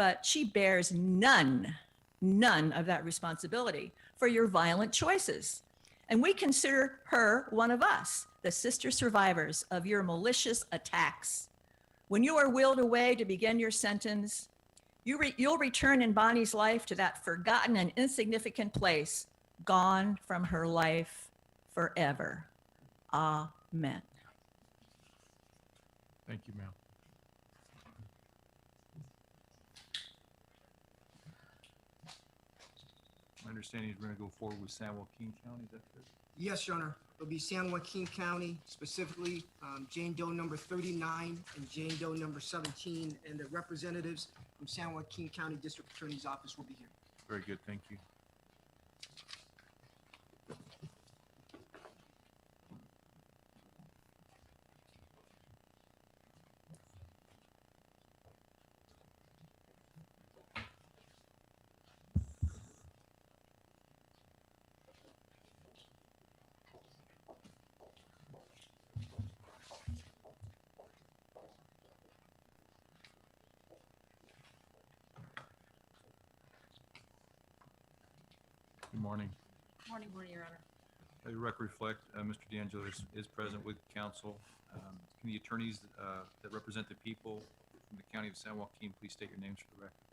but she bears none of that responsibility for your violent choices. And we consider her one of us, the sister survivors of your malicious attacks. When you are willed away to begin your sentence, you'll return in Bonnie's life to that forgotten and insignificant place, gone from her life forever. Amen. Thank you, ma'am. My understanding is we're going to go forward with San Joaquin County. Is that correct? Yes, Your Honor. It'll be San Joaquin County, specifically Jane Doe number 39 and Jane Doe number 17, and the representatives from San Joaquin County District Attorney's Office will be here. Very good. Thank you. Good morning. Morning, Your Honor. Let the record reflect, Mr. DeAngelo is present with counsel. Can the attorneys that represent the people from the County of San Joaquin please state your names for the record?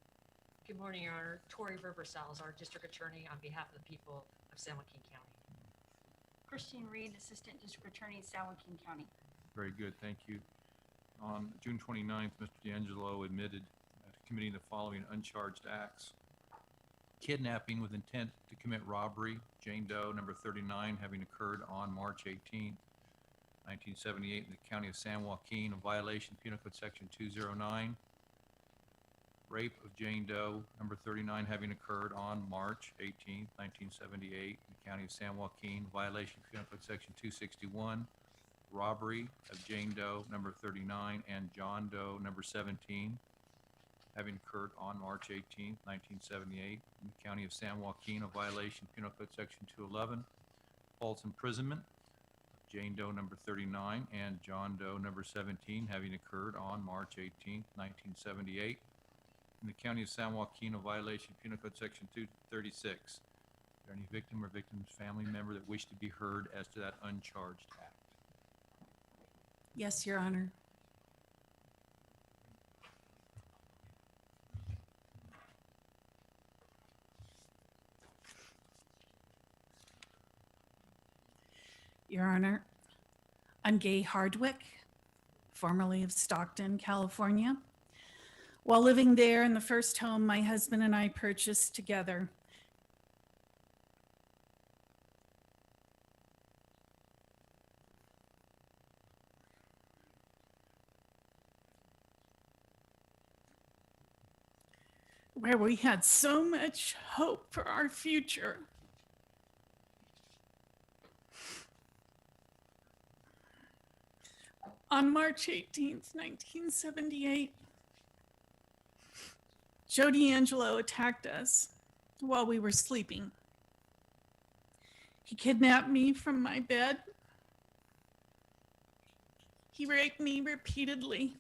Good morning, Your Honor. Tori Verber-Salazar, our District Attorney on behalf of the people of San Joaquin County. Christine Reed, Assistant District Attorney, San Joaquin County. Very good. Thank you. On June 29th, Mr. DeAngelo admitted to committing the following uncharged acts: kidnapping with intent to commit robbery, Jane Doe number 39, having occurred on March 18, 1978 in the County of San Joaquin, a violation of Penal Code Section 209. Rape of Jane Doe number 39, having occurred on March 18, 1978 in the County of San Joaquin, violation of Penal Code Section 261. Robbery of Jane Doe number 39 and John Doe number 17, having occurred on March 18, 1978 in the County of San Joaquin, a violation of Penal Code Section 211. False imprisonment of Jane Doe number 39 and John Doe number 17, having occurred on March 18, 1978 in the County of San Joaquin, a violation of Penal Code Section 236. Is there any victim or victim's family member that wish to be heard as to that uncharged act? Yes, Your Honor. Your Honor, I'm Gay Hardwick, formerly of Stockton, California. While living there in the first home my husband and I purchased together, where we had so much hope for our future. On March 18th, 1978, Joe DeAngelo attacked us while we were sleeping. He kidnapped me from my bed. He raped me repeatedly.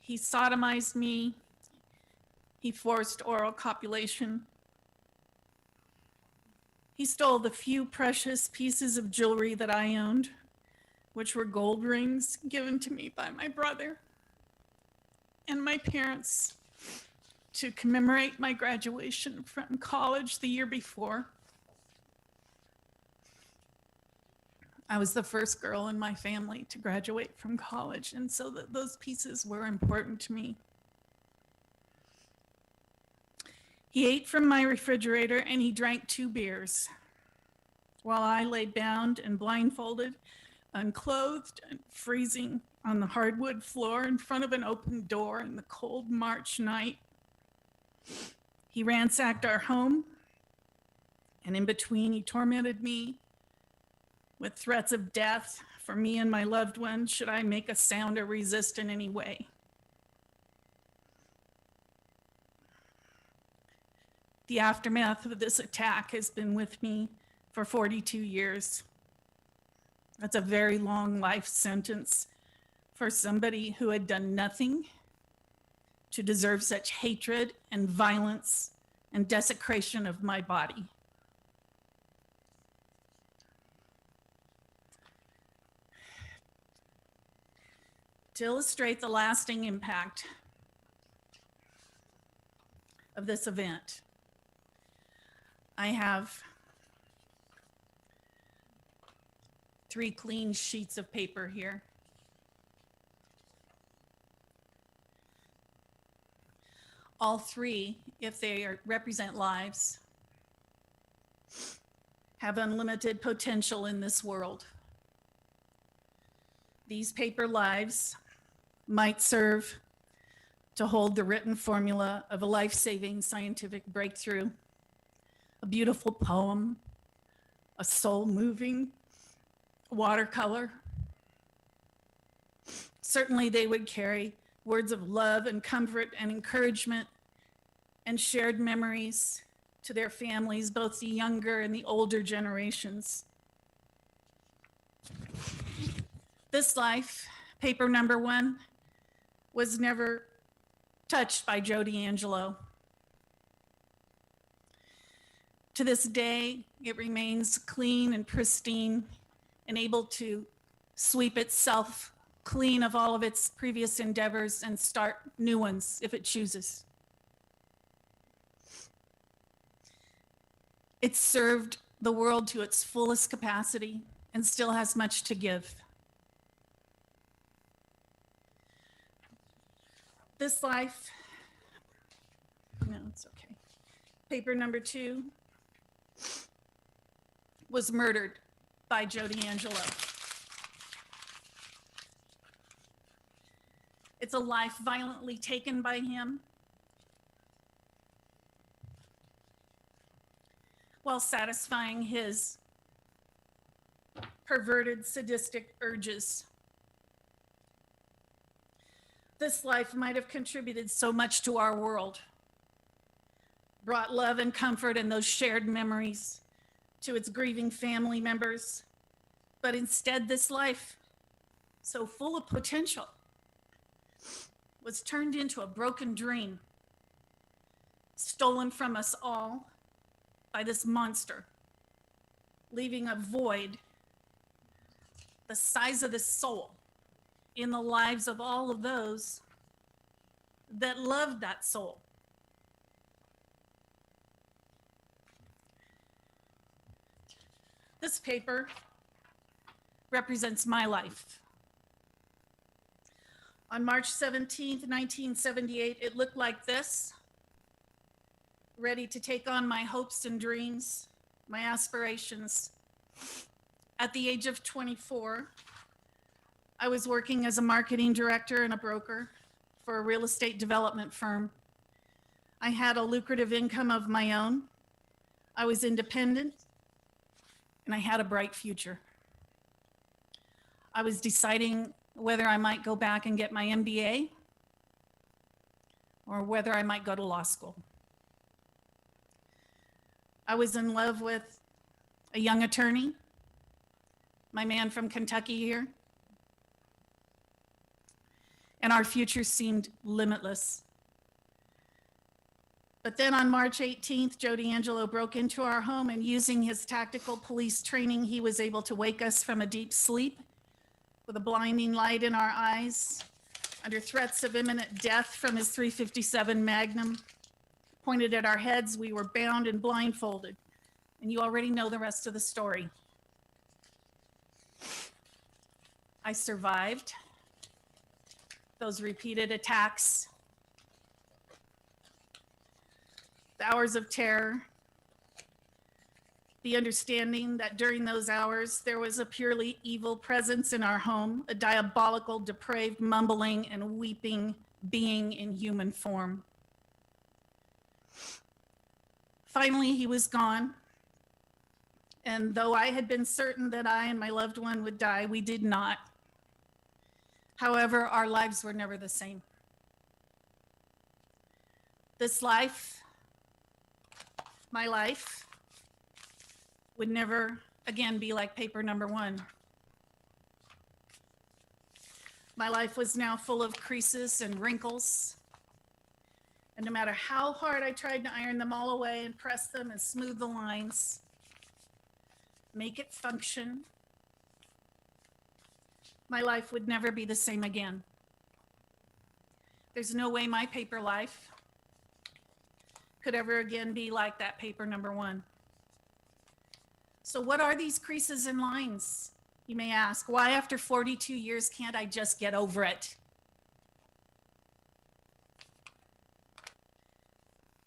He sodomized me. He forced oral copulation. He stole the few precious pieces of jewelry that I owned, which were gold rings given to me by my brother and my parents to commemorate my graduation from college the year before. I was the first girl in my family to graduate from college, and so those pieces were important to me. He ate from my refrigerator and he drank 2 beers while I lay bound and blindfolded, unclothed and freezing on the hardwood floor in front of an open door in the cold March night. He ransacked our home, and in between he tormented me with threats of death for me and my loved ones should I make a sound or resist in any way. The aftermath of this attack has been with me for 42 years. That's a very long life sentence for somebody who had done nothing to deserve such hatred and violence and desecration of my body. To illustrate the lasting impact of this event, I have 3 clean sheets of paper here. All 3, if they represent lives, have unlimited potential in this world. These paper lives might serve to hold the written formula of a life-saving scientific breakthrough, a beautiful poem, a soul-moving watercolor. Certainly they would carry words of love and comfort and encouragement and shared memories to their families, both the younger and the older generations. This life, paper number 1, was never touched by Joe DeAngelo. To this day, it remains clean and pristine and able to sweep itself clean of all of its previous endeavors and start new ones if it chooses. It served the world to its fullest capacity and still has much to give. This life, no, it's okay. Paper number 2 was murdered by Joe DeAngelo. It's a life violently taken by him while satisfying his perverted, sadistic urges. This life might have contributed so much to our world, brought love and comfort and those shared memories to its grieving family members. But instead, this life, so full of potential, was turned into a broken dream, stolen from us all by this monster, leaving a void the size of the soul in the lives of all of those that loved that soul. This paper represents my life. On March 17th, 1978, it looked like this, ready to take on my hopes and dreams, my aspirations. At the age of 24, I was working as a marketing director and a broker for a real estate development firm. I had a lucrative income of my own. I was independent, and I had a bright future. I was deciding whether I might go back and get my MBA or whether I might go to law school. I was in love with a young attorney, my man from Kentucky here, and our future seemed limitless. But then on March 18th, Joe DeAngelo broke into our home, and using his tactical police training, he was able to wake us from a deep sleep with a blinding light in our eyes, under threats of imminent death from his .357 Magnum pointed at our heads. We were bound and blindfolded, and you already know the rest of the story. I survived those repeated attacks, the hours of terror, the understanding that during those hours there was a purely evil presence in our home, a diabolical, depraved, mumbling, and weeping being in human form. Finally, he was gone. And though I had been certain that I and my loved one would die, we did not. However, our lives were never the same. This life, my life, would never again be like paper number 1. My life was now full of creases and wrinkles, And no matter how hard I tried to iron them all away and press them and smooth the lines, make it function, my life would never be the same again. There's no way my paper life could ever again be like that paper number one. So what are these creases and lines? You may ask, why after 42 years can't I just get over it?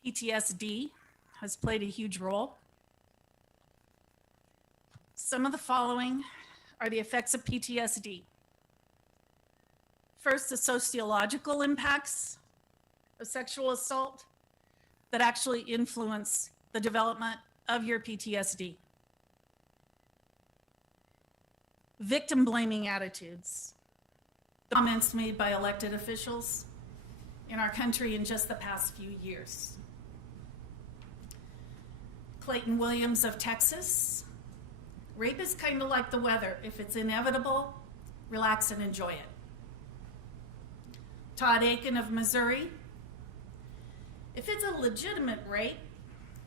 PTSD has played a huge role. Some of the following are the effects of PTSD. First, the sociological impacts of sexual assault that actually influence the development of your PTSD. Victim blaming attitudes. The comments made by elected officials in our country in just the past few years. Clayton Williams of Texas. Rape is kind of like the weather. If it's inevitable, relax and enjoy it. Todd Aiken of Missouri. If it's a legitimate rape,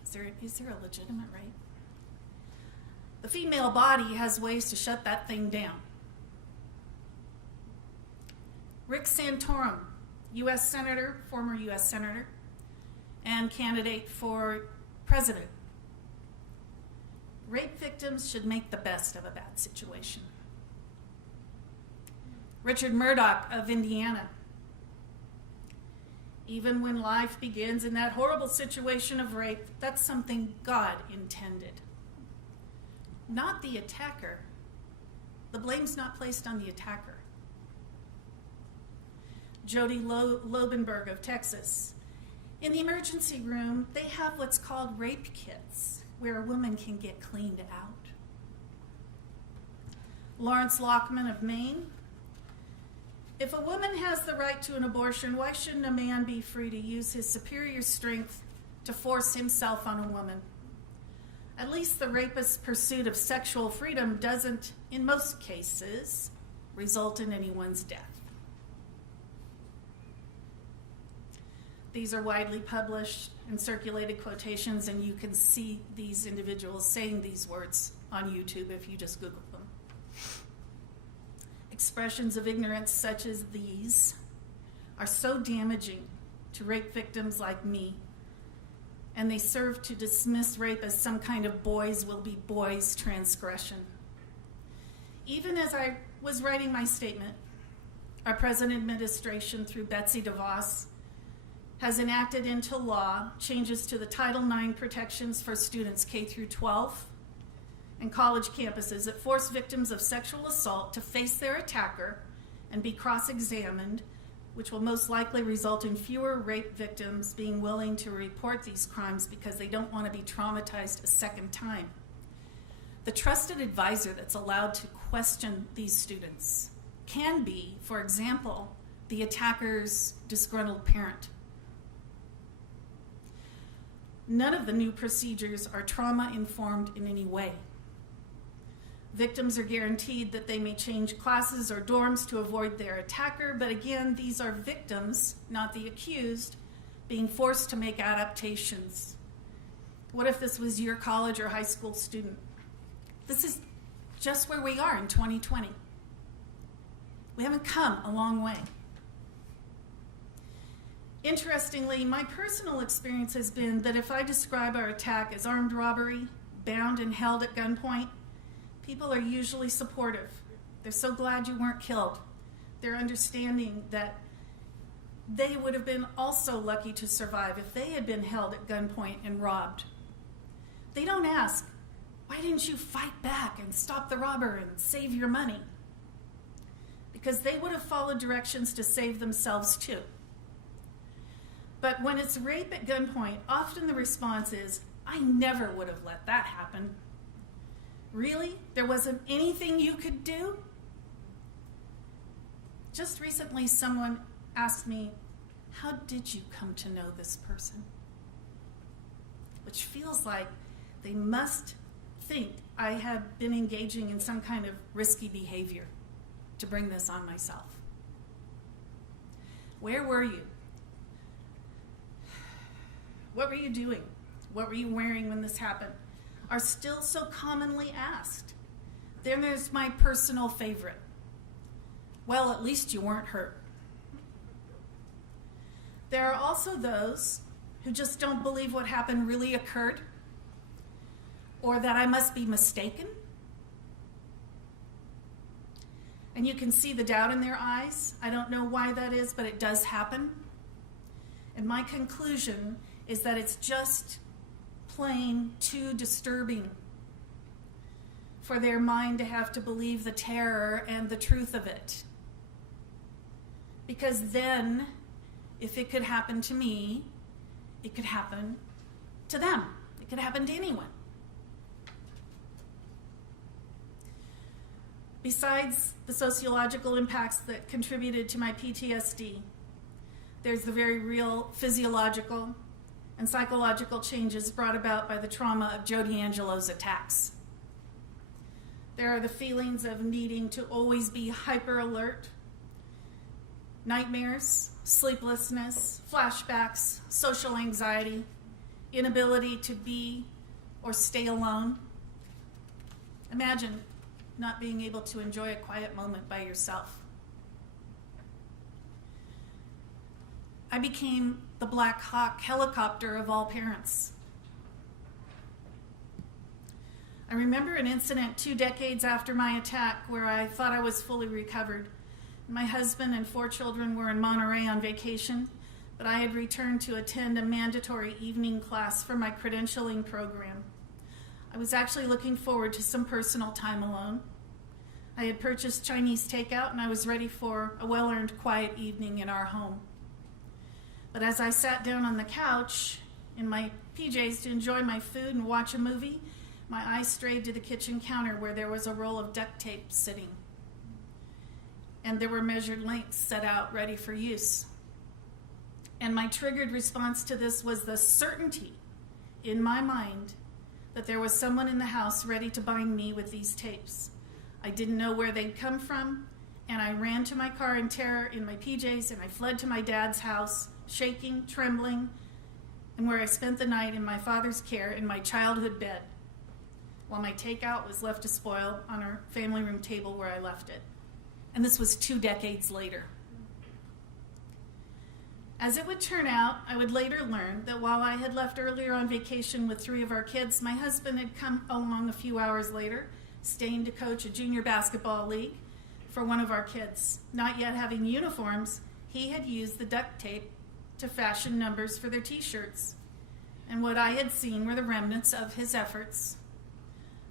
is there a legitimate rape? The female body has ways to shut that thing down. Rick Santorum, U.S. Senator, former U.S. Senator, and candidate for president. Rape victims should make the best of a bad situation. Richard Murdoch of Indiana. Even when life begins in that horrible situation of rape, that's something God intended. Not the attacker. The blame's not placed on the attacker. Jody Lobenberg of Texas. In the emergency room, they have what's called rape kits, where a woman can get cleaned out. Lawrence Lockman of Maine. If a woman has the right to an abortion, why shouldn't a man be free to use his superior strength to force himself on a woman? At least the rapist's pursuit of sexual freedom doesn't, in most cases, result in anyone's death. These are widely published and circulated quotations, and you can see these individuals saying these words on YouTube if you just Google them. Expressions of ignorance such as these are so damaging to rape victims like me, and they serve to dismiss rape as some kind of boys will be boys transgression. Even as I was writing my statement, our present administration, through Betsy DeVos, has enacted into law changes to the Title IX protections for students K through 12 and college campuses that force victims of sexual assault to face their attacker and be cross-examined, which will most likely result in fewer rape victims being willing to report these crimes because they don't want to be traumatized a second time. The trusted advisor that's allowed to question these students can be, for example, the attacker's disgruntled parent. None of the new procedures are trauma-informed in any way. Victims are guaranteed that they may change classes or dorms to avoid their attacker, but again, these are victims, not the accused, being forced to make adaptations. What if this was your college or high school student? This is just where we are in 2020. We haven't come a long way. Interestingly, my personal experience has been that if I describe our attack as armed robbery, bound and held at gunpoint, people are usually supportive. They're so glad you weren't killed. They're understanding that they would have been also lucky to survive if they had been held at gunpoint and robbed. They don't ask, why didn't you fight back and stop the robber and save your money? Because they would have followed directions to save themselves too. But when it's rape at gunpoint, often the response is, I never would have let that happen. Really? There wasn't anything you could do? Just recently, someone asked me, how did you come to know this person? Which feels like they must think I had been engaging in some kind of risky behavior to bring this on myself. Where were you? What were you doing? What were you wearing when this happened? Are still so commonly asked. Then there's my personal favorite. Well, at least you weren't hurt. There are also those who just don't believe what happened really occurred, or that I must be mistaken. And you can see the doubt in their eyes. I don't know why that is, but it does happen. And my conclusion is that it's just plain too disturbing for their mind to have to believe the terror and the truth of it. Because then, if it could happen to me, it could happen to them. It could happen to anyone. Besides the sociological impacts that contributed to my PTSD, there's the very real physiological and psychological changes brought about by the trauma of Joe DeAngelo's attacks. There are the feelings of needing to always be hyper alert, nightmares, sleeplessness, flashbacks, social anxiety, inability to be or stay alone. Imagine not being able to enjoy a quiet moment by yourself. I became the Black Hawk helicopter of all parents. I remember an incident 2 decades after my attack where I thought I was fully recovered. My husband and 4 children were in Monterey on vacation, but I had returned to attend a mandatory evening class for my credentialing program. I was actually looking forward to some personal time alone. I had purchased Chinese takeout and I was ready for a well-earned quiet evening in our home. But as I sat down on the couch in my PJs to enjoy my food and watch a movie, my eyes strayed to the kitchen counter where there was a roll of duct tape sitting. And there were measured lengths set out ready for use. And my triggered response to this was the certainty in my mind that there was someone in the house ready to bind me with these tapes. I didn't know where they'd come from, and I ran to my car in terror in my PJs, and I fled to my dad's house, shaking, trembling, and where I spent the night in my father's care in my childhood bed, while my takeout was left to spoil on our family room table where I left it. And this was 2 decades later. As it would turn out, I would later learn that while I had left earlier on vacation with 3 of our kids, my husband had come along a few hours later, staying to coach a junior basketball league for one of our kids. Not yet having uniforms, he had used the duct tape to fashion numbers for their t-shirts. And what I had seen were the remnants of his efforts.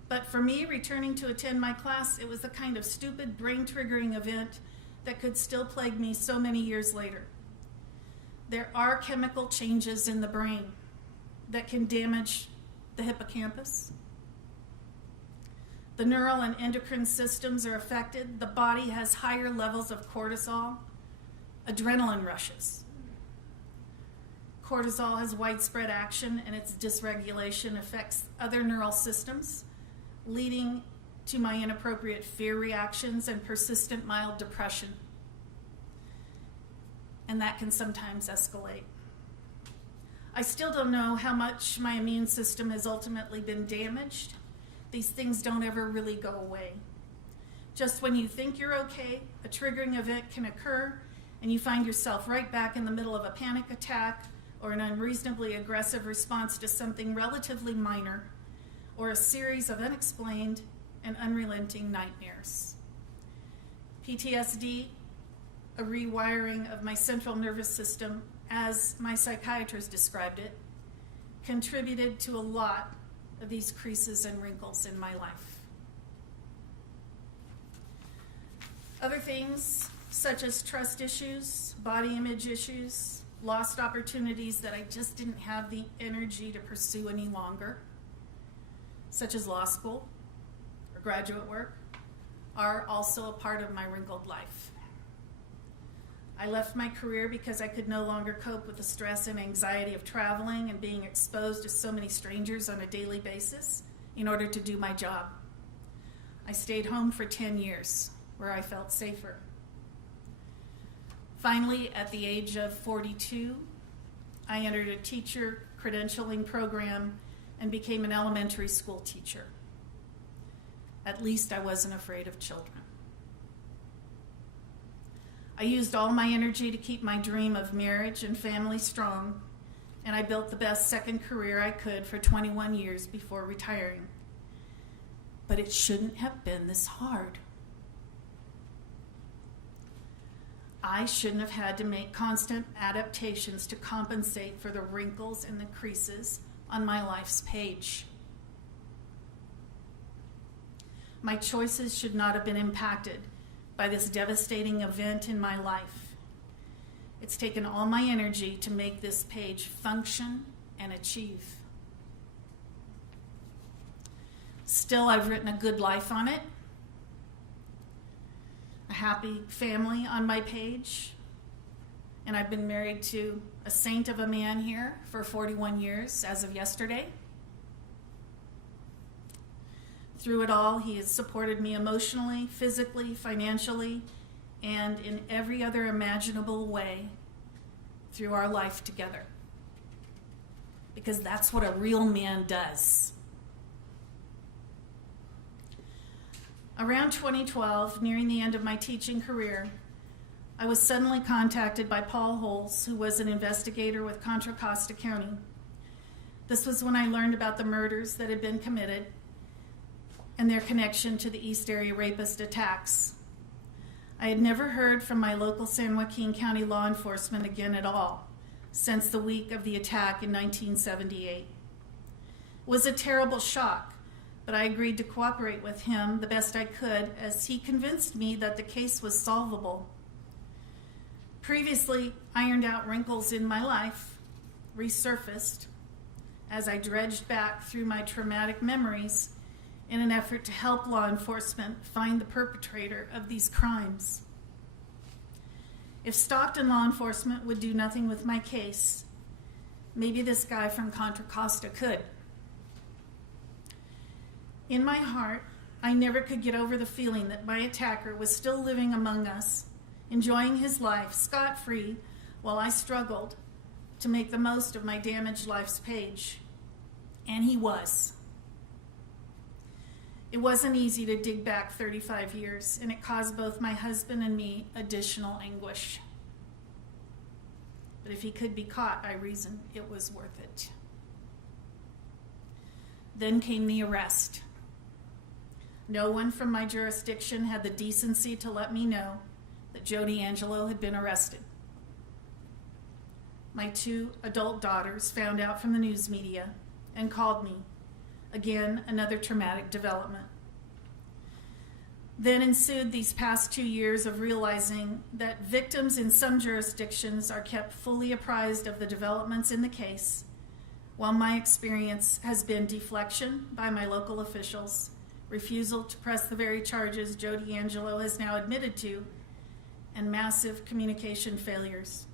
But for me, returning to attend my class, it was the kind of stupid, brain-triggering event that could still plague me so many years later. There are chemical changes in the brain that can damage the hippocampus. The neural and endocrine systems are affected. The body has higher levels of cortisol. Adrenaline rushes. Cortisol has widespread action, and its dysregulation affects other neural systems, leading to my inappropriate fear reactions and persistent mild depression. And that can sometimes escalate. I still don't know how much my immune system has ultimately been damaged. These things don't ever really go away. Just when you think you're okay, a triggering event can occur, and you find yourself right back in the middle of a panic attack or an unreasonably aggressive response to something relatively minor, or a series of unexplained and unrelenting nightmares. PTSD, a rewiring of my central nervous system, as my psychiatrist described it, contributed to a lot of these creases and wrinkles in my life. Other things, such as trust issues, body image issues, lost opportunities that I just didn't have the energy to pursue any longer, such as law school or graduate work, are also a part of my wrinkled life. I left my career because I could no longer cope with the stress and anxiety of traveling and being exposed to so many strangers on a daily basis in order to do my job. I stayed home for 10 years, where I felt safer. Finally, at the age of 42, I entered a teacher credentialing program and became an elementary school teacher. At least I wasn't afraid of children. I used all my energy to keep my dream of marriage and family strong, and I built the best second career I could for 21 years before retiring. But it shouldn't have been this hard. I shouldn't have had to make constant adaptations to compensate for the wrinkles and the creases on my life's page. My choices should not have been impacted by this devastating event in my life. It's taken all my energy to make this page function and achieve. Still, I've written a good life on it, a happy family on my page, and I've been married to a saint of a man here for 41 years as of yesterday. Through it all, he has supported me emotionally, physically, financially, and in every other imaginable way through our life together. Because that's what a real man does. Around 2012, nearing the end of my teaching career, I was suddenly contacted by Paul Holes, who was an investigator with Contra Costa County. This was when I learned about the murders that had been committed and their connection to the East Area rapist attacks. I had never heard from my local San Joaquin County law enforcement again at all since the week of the attack in 1978. It was a terrible shock, but I agreed to cooperate with him the best I could as he convinced me that the case was solvable. Previously ironed out wrinkles in my life resurfaced as I dredged back through my traumatic memories in an effort to help law enforcement find the perpetrator of these crimes. If Stockton law enforcement would do nothing with my case, maybe this guy from Contra Costa could. In my heart, I never could get over the feeling that my attacker was still living among us, enjoying his life scot-free while I struggled to make the most of my damaged life's page. And he was. It wasn't easy to dig back 35 years, and it caused both my husband and me additional anguish. But if he could be caught, I reasoned it was worth it. Then came the arrest. No one from my jurisdiction had the decency to let me know that Joe DeAngelo had been arrested. My 2 adult daughters found out from the news media and called me. Again, another traumatic development. Then ensued these past 2 years of realizing that victims in some jurisdictions are kept fully apprised of the developments in the case, while my experience has been deflection by my local officials, refusal to press the very charges Joe DeAngelo has now admitted to, and massive communication failures.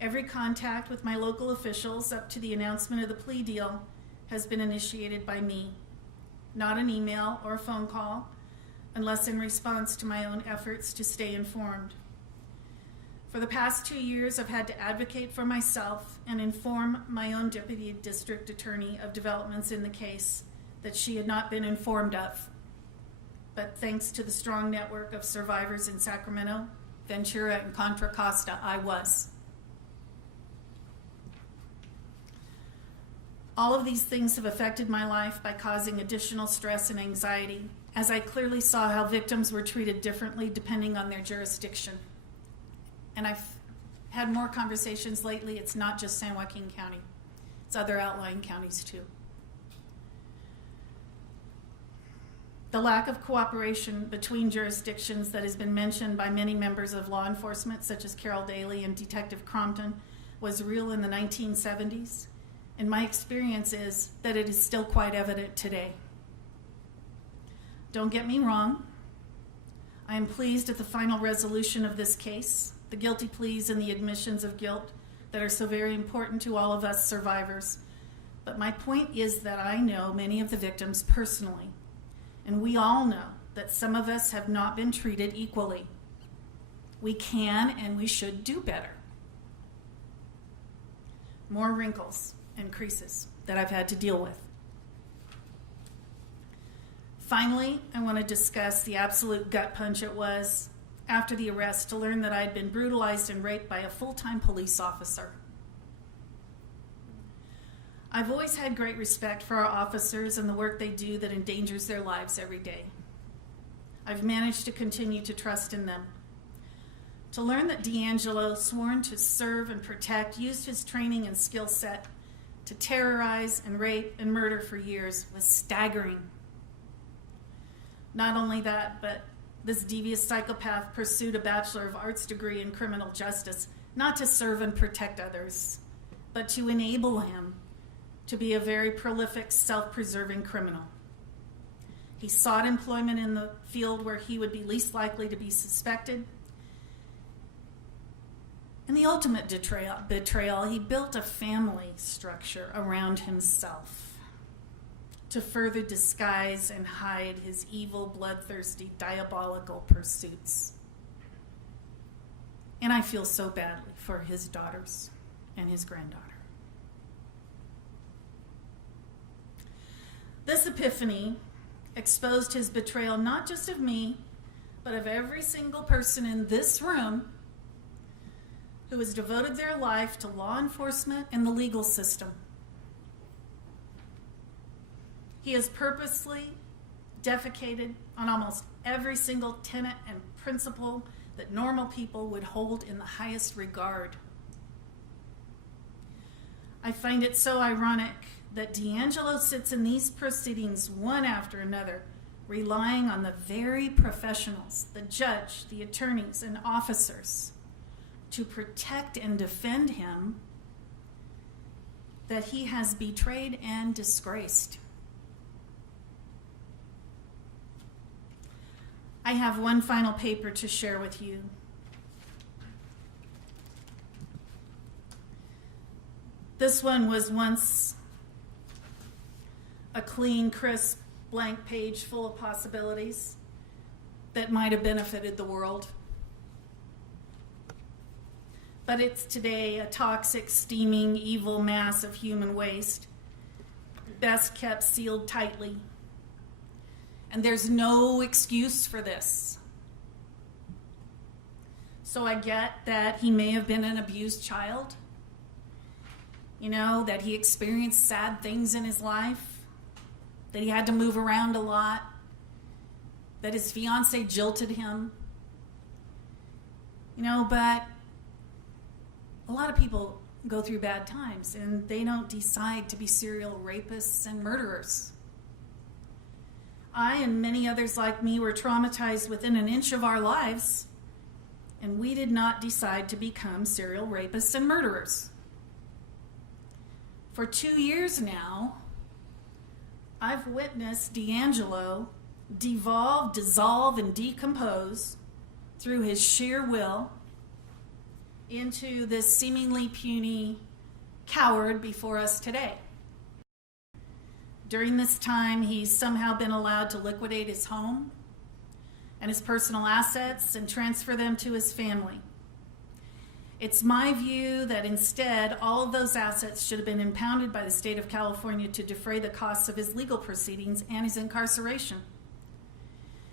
Every contact with my local officials up to the announcement of the plea deal has been initiated by me, not an email or a phone call, unless in response to my own efforts to stay informed. For the past 2 years, I've had to advocate for myself and inform my own deputy district attorney of developments in the case that she had not been informed of. But thanks to the strong network of survivors in Sacramento, Ventura, and Contra Costa, I was. All of these things have affected my life by causing additional stress and anxiety, as I clearly saw how victims were treated differently depending on their jurisdiction. And I've had more conversations lately. It's not just San Joaquin County. It's other outlying counties too. The lack of cooperation between jurisdictions that has been mentioned by many members of law enforcement, such as Carol Daly and Detective Crompton, was real in the 1970s. And my experience is that it is still quite evident today. Don't get me wrong. I am pleased at the final resolution of this case, the guilty pleas and the admissions of guilt that are so very important to all of us survivors. But my point is that I know many of the victims personally, and we all know that some of us have not been treated equally. We can and we should do better. more wrinkles and creases that I've had to deal with. Finally, I want to discuss the absolute gut punch it was after the arrest to learn that I had been brutalized and raped by a full-time police officer. I've always had great respect for our officers and the work they do that endangers their lives every day. I've managed to continue to trust in them. To learn that DeAngelo, sworn to serve and protect, used his training and skill set to terrorize and rape and murder for years was staggering. Not only that, but this devious psychopath pursued a Bachelor of Arts degree in criminal justice, not to serve and protect others, but to enable him to be a very prolific, self-preserving criminal. He sought employment in the field where he would be least likely to be suspected. And the ultimate betrayal, he built a family structure around himself to further disguise and hide his evil, bloodthirsty, diabolical pursuits. And I feel so badly for his daughters and his granddaughter. This epiphany exposed his betrayal not just of me, but of every single person in this room who has devoted their life to law enforcement and the legal system. He has purposely defecated on almost every single tenet and principle that normal people would hold in the highest regard. I find it so ironic that DeAngelo sits in these proceedings one after another, relying on the very professionals, the judge, the attorneys, and officers, to protect and defend him, that he has betrayed and disgraced. I have one final paper to share with you. This one was once a clean, crisp, blank page full of possibilities that might have benefited the world. But it's today a toxic, steaming, evil mass of human waste, best kept sealed tightly. And there's no excuse for this. So I get that he may have been an abused child, that he experienced sad things in his life, that he had to move around a lot, that his fiance jilted him. But a lot of people go through bad times and they don't decide to be serial rapists and murderers. I and many others like me were traumatized within an inch of our lives, and we did not decide to become serial rapists and murderers. For 2 years now, I've witnessed DeAngelo devolve, dissolve, and decompose through his sheer will into this seemingly puny coward before us today. During this time, he's somehow been allowed to liquidate his home and his personal assets and transfer them to his family. It's my view that instead, all of those assets should have been impounded by the state of California to defray the costs of his legal proceedings and his incarceration.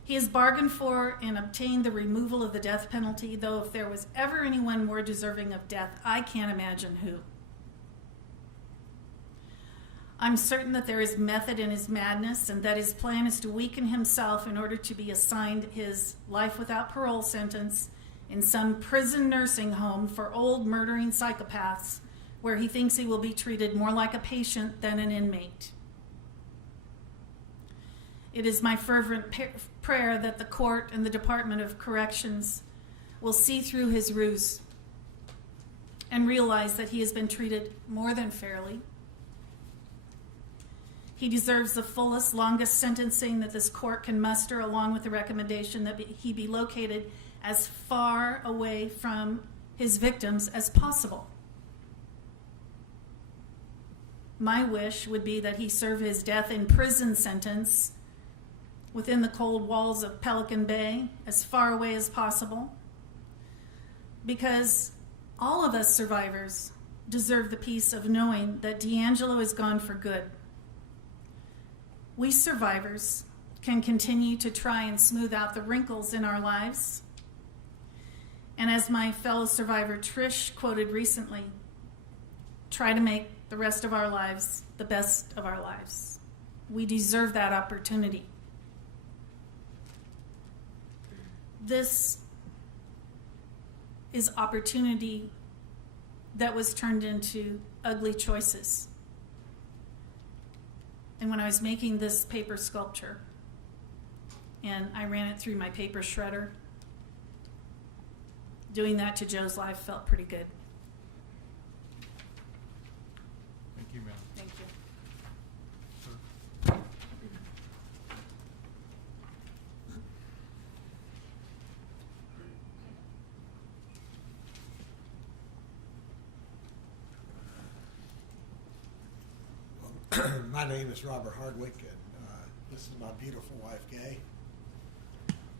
He has bargained for and obtained the removal of the death penalty, though if there was ever anyone more deserving of death, I can't imagine who. I'm certain that there is method in his madness and that his plan is to weaken himself in order to be assigned his life without parole sentence in some prison nursing home for old murdering psychopaths where he thinks he will be treated more like a patient than an inmate. It is my fervent prayer that the court and the Department of Corrections will see through his ruse and realize that he has been treated more than fairly. He deserves the fullest, longest sentencing that this court can muster, along with the recommendation that he be located as far away from his victims as possible. My wish would be that he serve his death in prison sentence within the cold walls of Pelican Bay, as far away as possible, because all of us survivors deserve the peace of knowing that DeAngelo is gone for good. We survivors can continue to try and smooth out the wrinkles in our lives. And as my fellow survivor Trish quoted recently, try to make the rest of our lives the best of our lives. We deserve that opportunity. This is opportunity that was turned into ugly choices. And when I was making this paper sculpture, and I ran it through my paper shredder, doing that to Joe's life felt pretty good. Thank you, ma'am. Thank you. Sir? My name is Robert Hardwick, and this is my beautiful wife, Gay,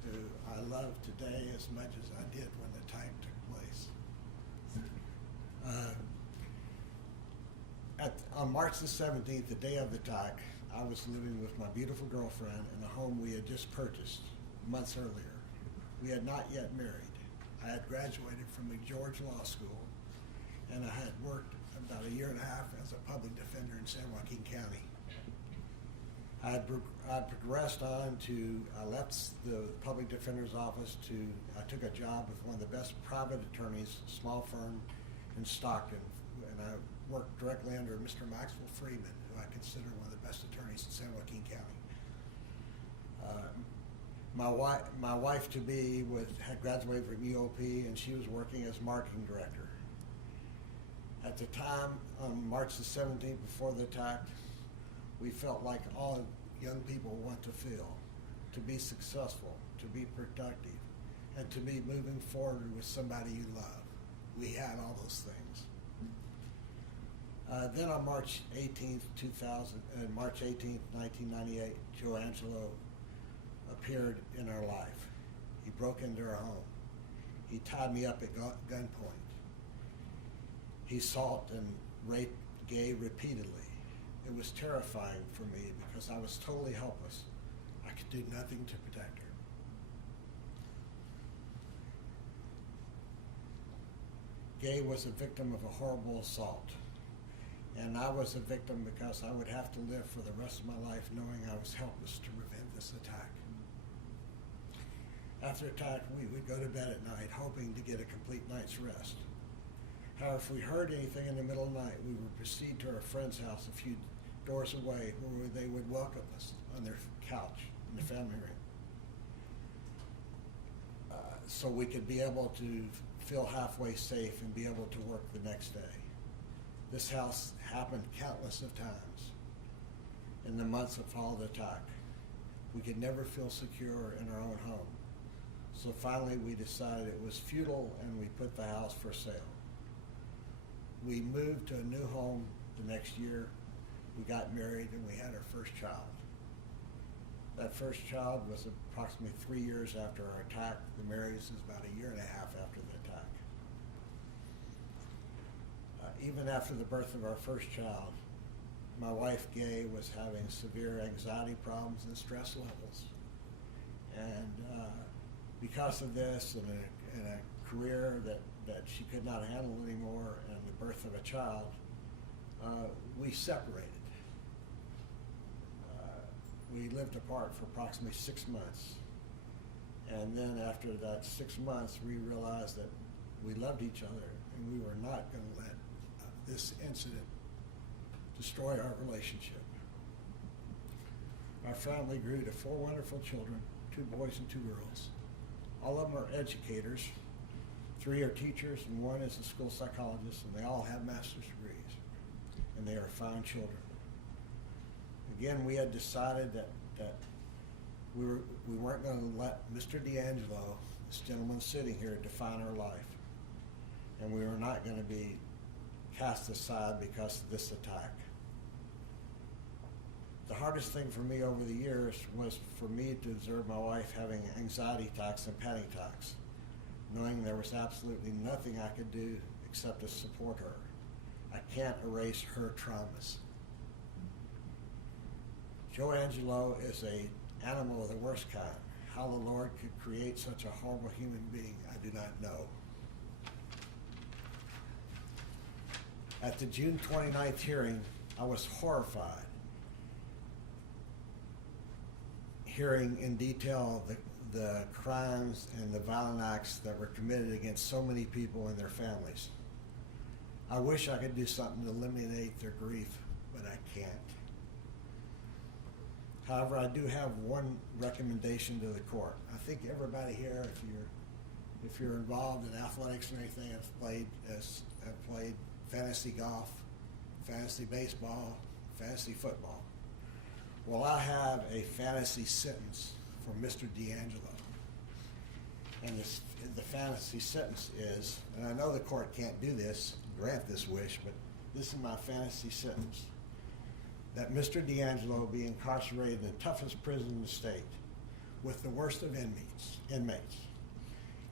who I love today as much as I did when the attack took place. On March the 17th, the day of the attack, I was living with my beautiful girlfriend in a home we had just purchased months earlier. We had not yet married. I had graduated from the George Law School, and I had worked about a year and a half as a public defender in San Joaquin County. I progressed on to, I left the public defender's office I took a job with one of the best private attorneys, a small firm in Stockton, and I worked directly under Mr. Maxwell Freeman, who I consider one of the best attorneys in San Joaquin County. My wife-to-be had graduated from UOP, and she was working as marketing director. At the time, on March the 17th, before the attack, we felt like all young people want to feel, to be successful, to be productive, and to be moving forward with somebody you love. We had all those things. Then on March 18th, 1998, Joe DeAngelo appeared in our life. He broke into our home. He tied me up at gunpoint. He assaulted and raped Gay repeatedly. It was terrifying for me because I was totally helpless. I could do nothing to protect her. Gay was a victim of a horrible assault, and I was a victim because I would have to live for the rest of my life knowing I was helpless to prevent this attack. After attack, we would go to bed at night hoping to get a complete night's rest. However, if we heard anything in the middle of the night, we would proceed to our friend's house a few doors away where they would welcome us on their couch in the family room. So we could be able to feel halfway safe and be able to work the next day. This house happened countless of times in the months that followed the attack. We could never feel secure in our own home. So finally we decided it was futile and we put the house for sale. We moved to a new home the next year. We got married and we had our first child. That first child was approximately 3 years after our attack. The marriage is about a year and a half after the attack. Even after the birth of our first child, my wife, Gay, was having severe anxiety problems and stress levels. And because of this and a career that she could not handle anymore and the birth of a child, we separated. We lived apart for approximately 6 months. And then after that 6 months, we realized that we loved each other and we were not going to let this incident destroy our relationship. Our family grew to 4 wonderful children, 2 boys and 2 girls. All of them are educators. 3 are teachers and 1 is a school psychologist, and they all have master's degrees. And they are fine children. Again, we had decided that we weren't going to let Mr. DeAngelo, this gentleman sitting here, define our life. And we were not going to be cast aside because of this attack. The hardest thing for me over the years was for me to observe my wife having anxiety attacks and panic attacks, knowing there was absolutely nothing I could do except to support her. I can't erase her traumas. Joe Angelo is an animal of the worst kind. How the Lord could create such a horrible human being, I do not know. At the June 29th hearing, I was horrified, hearing in detail the crimes and the violent acts that were committed against so many people and their families. I wish I could do something to eliminate their grief, but I can't. However, I do have one recommendation to the court. I think everybody here, if you're involved in athletics or anything, have played fantasy golf, fantasy baseball, fantasy football. Well, I have a fantasy sentence for Mr. DeAngelo. And the fantasy sentence is, and I know the court can't do this, grant this wish, but this is my fantasy sentence, that Mr. DeAngelo be incarcerated in the toughest prison in the state with the worst of inmates.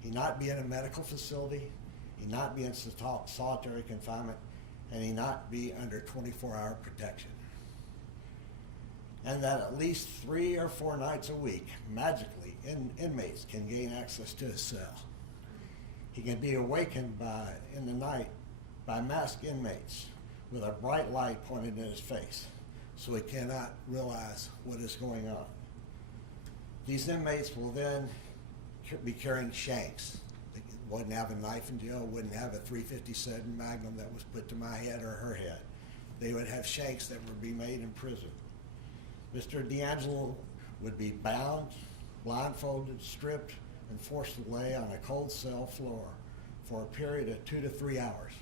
He not be in a medical facility, he not be in solitary confinement, and he not be under 24-hour protection. And that at least 3 or 4 nights a week, magically, inmates can gain access to his cell. He can be awakened in the night by masked inmates with a bright light pointed in his face, so he cannot realize what is going on. These inmates will then be carrying shanks. They wouldn't have a knife in jail, wouldn't have a .357 Magnum that was put to my head or her head. They would have shanks that would be made in prison. Mr. DeAngelo would be bound, blindfolded, stripped, and forced to lay on a cold cell floor for a period of 2 to 3 hours.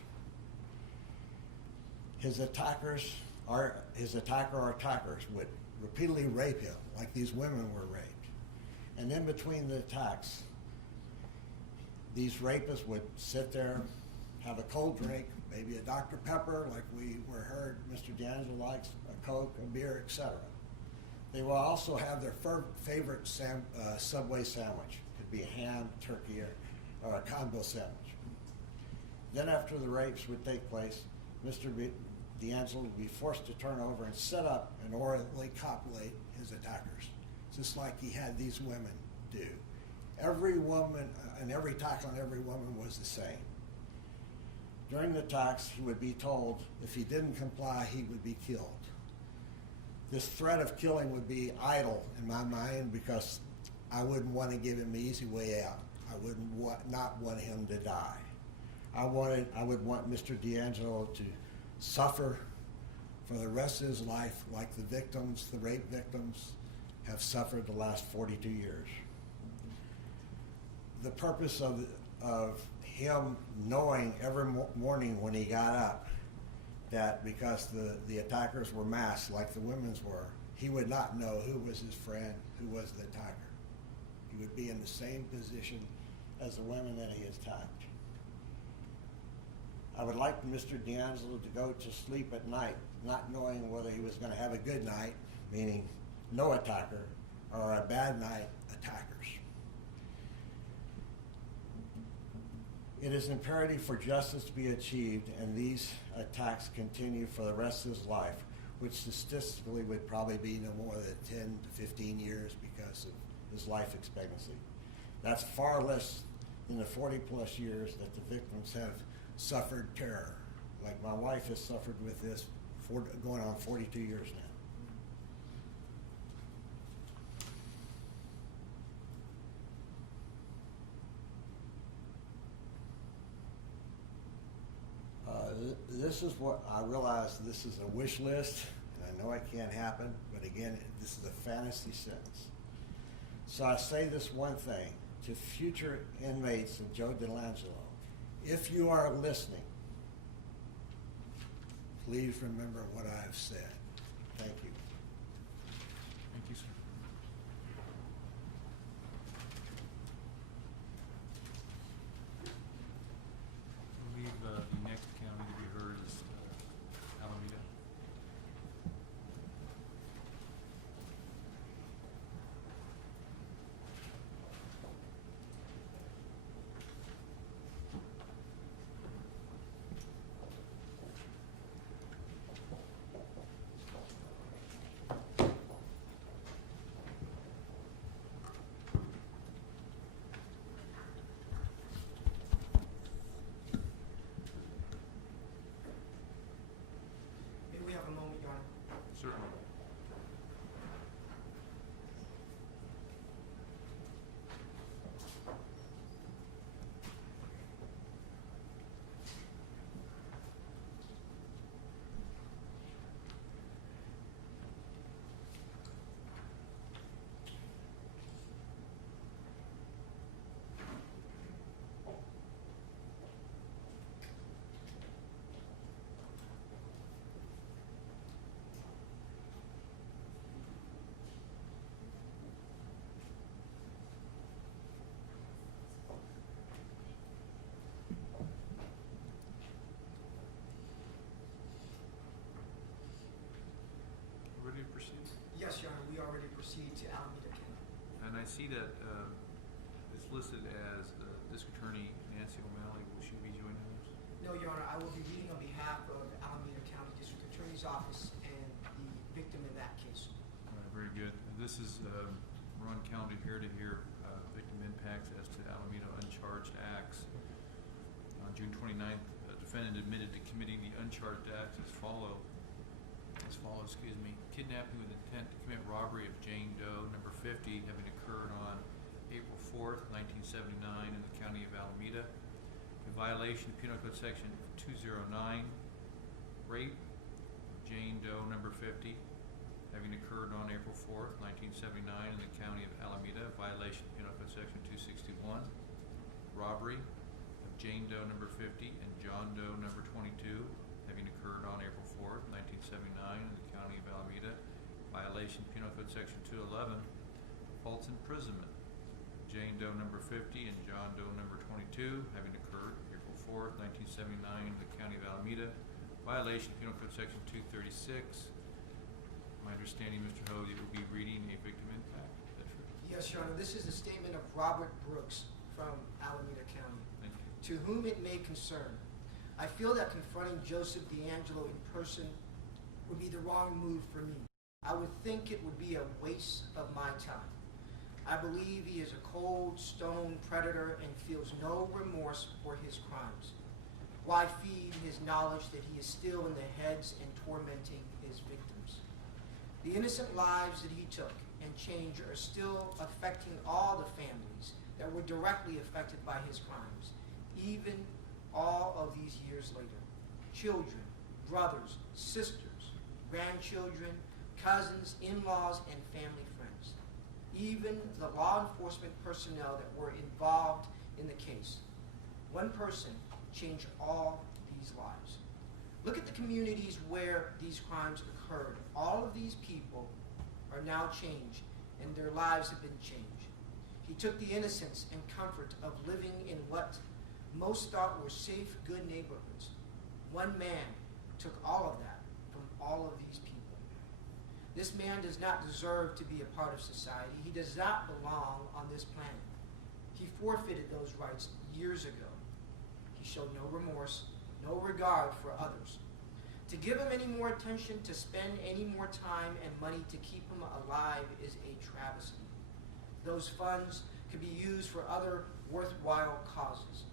His attacker or attackers would repeatedly rape him, like these women were raped. And in between the attacks, these rapists would sit there, have a cold drink, maybe a Dr. Pepper, like we were heard Mr. DeAngelo likes, a Coke, a beer, etc. They will also have their favorite Subway sandwich. Could be a ham, turkey, or a combo sandwich. Then after the rapes would take place, Mr. DeAngelo would be forced to turn over and set up and orally copulate his attackers, just like he had these women do. Every woman and every attack on every woman was the same. During the attacks, he would be told if he didn't comply, he would be killed. This threat of killing would be idle in my mind because I wouldn't want to give him the easy way out. I not want him to die. I would want Mr. DeAngelo to suffer for the rest of his life like the victims, the rape victims, have suffered the last 42 years. The purpose of him knowing every morning when he got up that because the attackers were masked like the women's were, he would not know who was his friend, who was the attacker. He would be in the same position as the women that he attacked. I would like Mr. DeAngelo to go to sleep at night not knowing whether he was going to have a good night, meaning no attacker, or a bad night, attackers. It is imperative for justice to be achieved and these attacks continue for the rest of his life, which statistically would probably be no more than 10 to 15 years because of his life expectancy. That's far less than the 40-plus years that the victims have suffered terror. Like my wife has suffered with this for going on 42 years now. This is what I realize this is a wish list, and I know it can't happen, but again, this is a fantasy sentence. So I say this one thing to future inmates of Joe DeAngelo. If you are listening, please remember what I have said. Thank you. Thank you, sir. I believe the next county to be heard is Alameda. ready to proceed? Yes, Your Honor, we are ready to proceed to Alameda County. And I see that it's listed as District Attorney Nancy O'Malley. Will she be joining us? No, Your Honor, I will be reading on behalf of Alameda County District Attorney's Office and the victim in that case. All right, very good. This is, we're on calendar here to hear victim impacts as to Alameda uncharged acts. On June 29th, a defendant admitted to committing the uncharged acts as follows, kidnapping with intent to commit robbery of Jane Doe, number 50, having occurred on April 4th, 1979 in the county of Alameda, in violation of Penal Code Section 209, rape of Jane Doe, number 50, having occurred on April 4th, 1979 in the county of Alameda, violation of Penal Code Section 261, robbery of Jane Doe, number 50, and John Doe, number 22, having occurred on April 4th, 1979 in the county of Alameda, violation of Penal Code Section 211, false imprisonment of Jane Doe, number 50, and John Doe, number 22, having occurred April 4th, 1979 in the county of Alameda, violation of Penal Code Section 236. My understanding, Mr. Ho, you will be reading a victim impact. Is that true? Yes, Your Honor, this is a statement of Robert Brooks from Alameda County. Thank you. To whom it may concern, I feel that confronting Joseph DeAngelo in person would be the wrong move for me. I would think it would be a waste of my time. I believe he is a cold, stone predator and feels no remorse for his crimes. Why feed his knowledge that he is still in the heads and tormenting his victims? The innocent lives that he took and changed are still affecting all the families that were directly affected by his crimes, even all of these years later. Children, brothers, sisters, grandchildren, cousins, in-laws, and family friends. Even the law enforcement personnel that were involved in the case. One person changed all these lives. Look at the communities where these crimes occurred. All of these people are now changed, and their lives have been changed. He took the innocence and comfort of living in what most thought were safe, good neighborhoods. One man took all of that from all of these people. This man does not deserve to be a part of society. He does not belong on this planet. He forfeited those rights years ago. He showed no remorse, no regard for others. To give him any more attention, to spend any more time and money to keep him alive is a travesty. Those funds could be used for other worthwhile causes.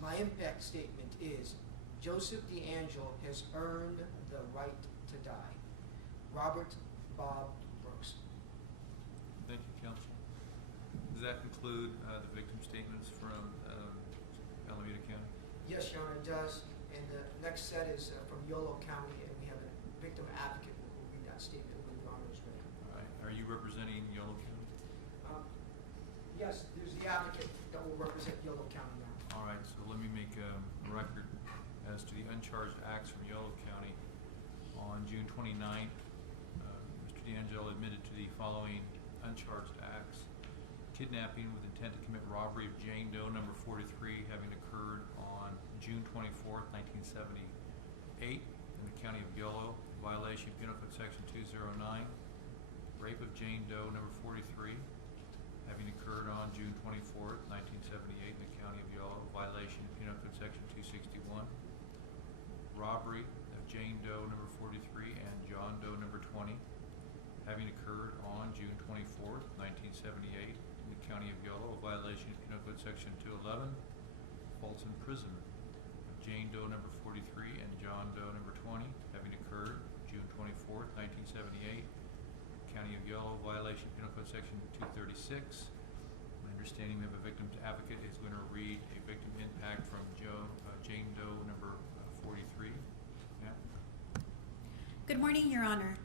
My impact statement is, Joseph DeAngelo has earned the right to die. Robert Bob Brooks. Thank you, Counsel. Does that conclude the victim statements from Alameda County? Yes, Your Honor, it does. And the next set is from Yolo County, and we have a victim advocate who will read that statement when Your Honor is ready. All right. Are you representing Yolo County? Yes, there's the advocate that will represent Yolo County now. All right. So let me make a record as to the uncharged acts from Yolo County. On June 29th, Mr. DeAngelo admitted to the following uncharged acts: kidnapping with intent to commit robbery of Jane Doe, number 43, having occurred on June 24th, 1978 in the county of Yolo, violation of Penal Code Section 209. Rape of Jane Doe, number 43, having occurred on June 24th, 1978 in the county of Yolo, violation of Penal Code Section 261. Robbery of Jane Doe, number 43, and John Doe, number 20, having occurred on June 24th, 1978 in the county of Yolo, a violation of Penal Code Section 211, false imprisonment of Jane Doe, number 43, and John Doe, number 20, having occurred June 24th, 1978, county of Yolo, violation of Penal Code Section 236. My understanding, we have a victim's advocate is going to read a victim impact from Jane Doe, number 43. Yeah. Good morning, Your Honor.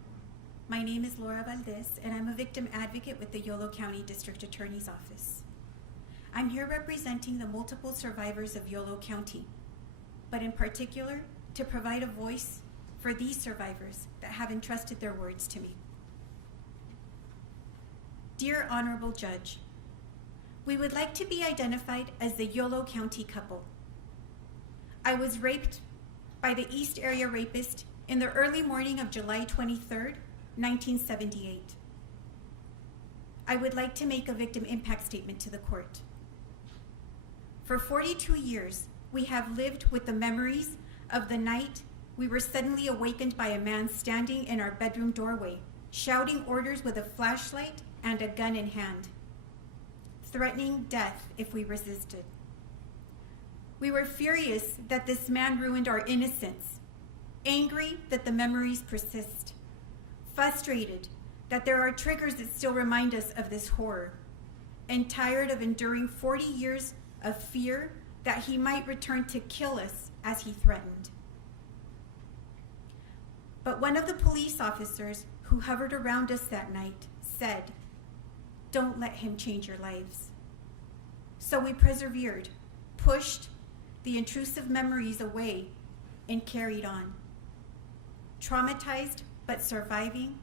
My name is Laura Valdez, and I'm a victim advocate with the Yolo County District Attorney's Office. I'm here representing the multiple survivors of Yolo County, but in particular, to provide a voice for these survivors that have entrusted their words to me. Dear Honorable Judge, we would like to be identified as the Yolo County couple. I was raped by the East Area rapist in the early morning of July 23rd 1978. I would like to make a victim impact statement to the court. For 42 years, we have lived with the memories of the night we were suddenly awakened by a man standing in our bedroom doorway, shouting orders with a flashlight and a gun in hand, threatening death if we resisted. We were furious that this man ruined our innocence, angry that the memories persist, frustrated that there are triggers that still remind us of this horror, and tired of enduring 40 years of fear that he might return to kill us as he threatened. But one of the police officers who hovered around us that night said, "Don't let him change your lives." So we persevered, pushed the intrusive memories away, and carried on. Traumatized, but surviving,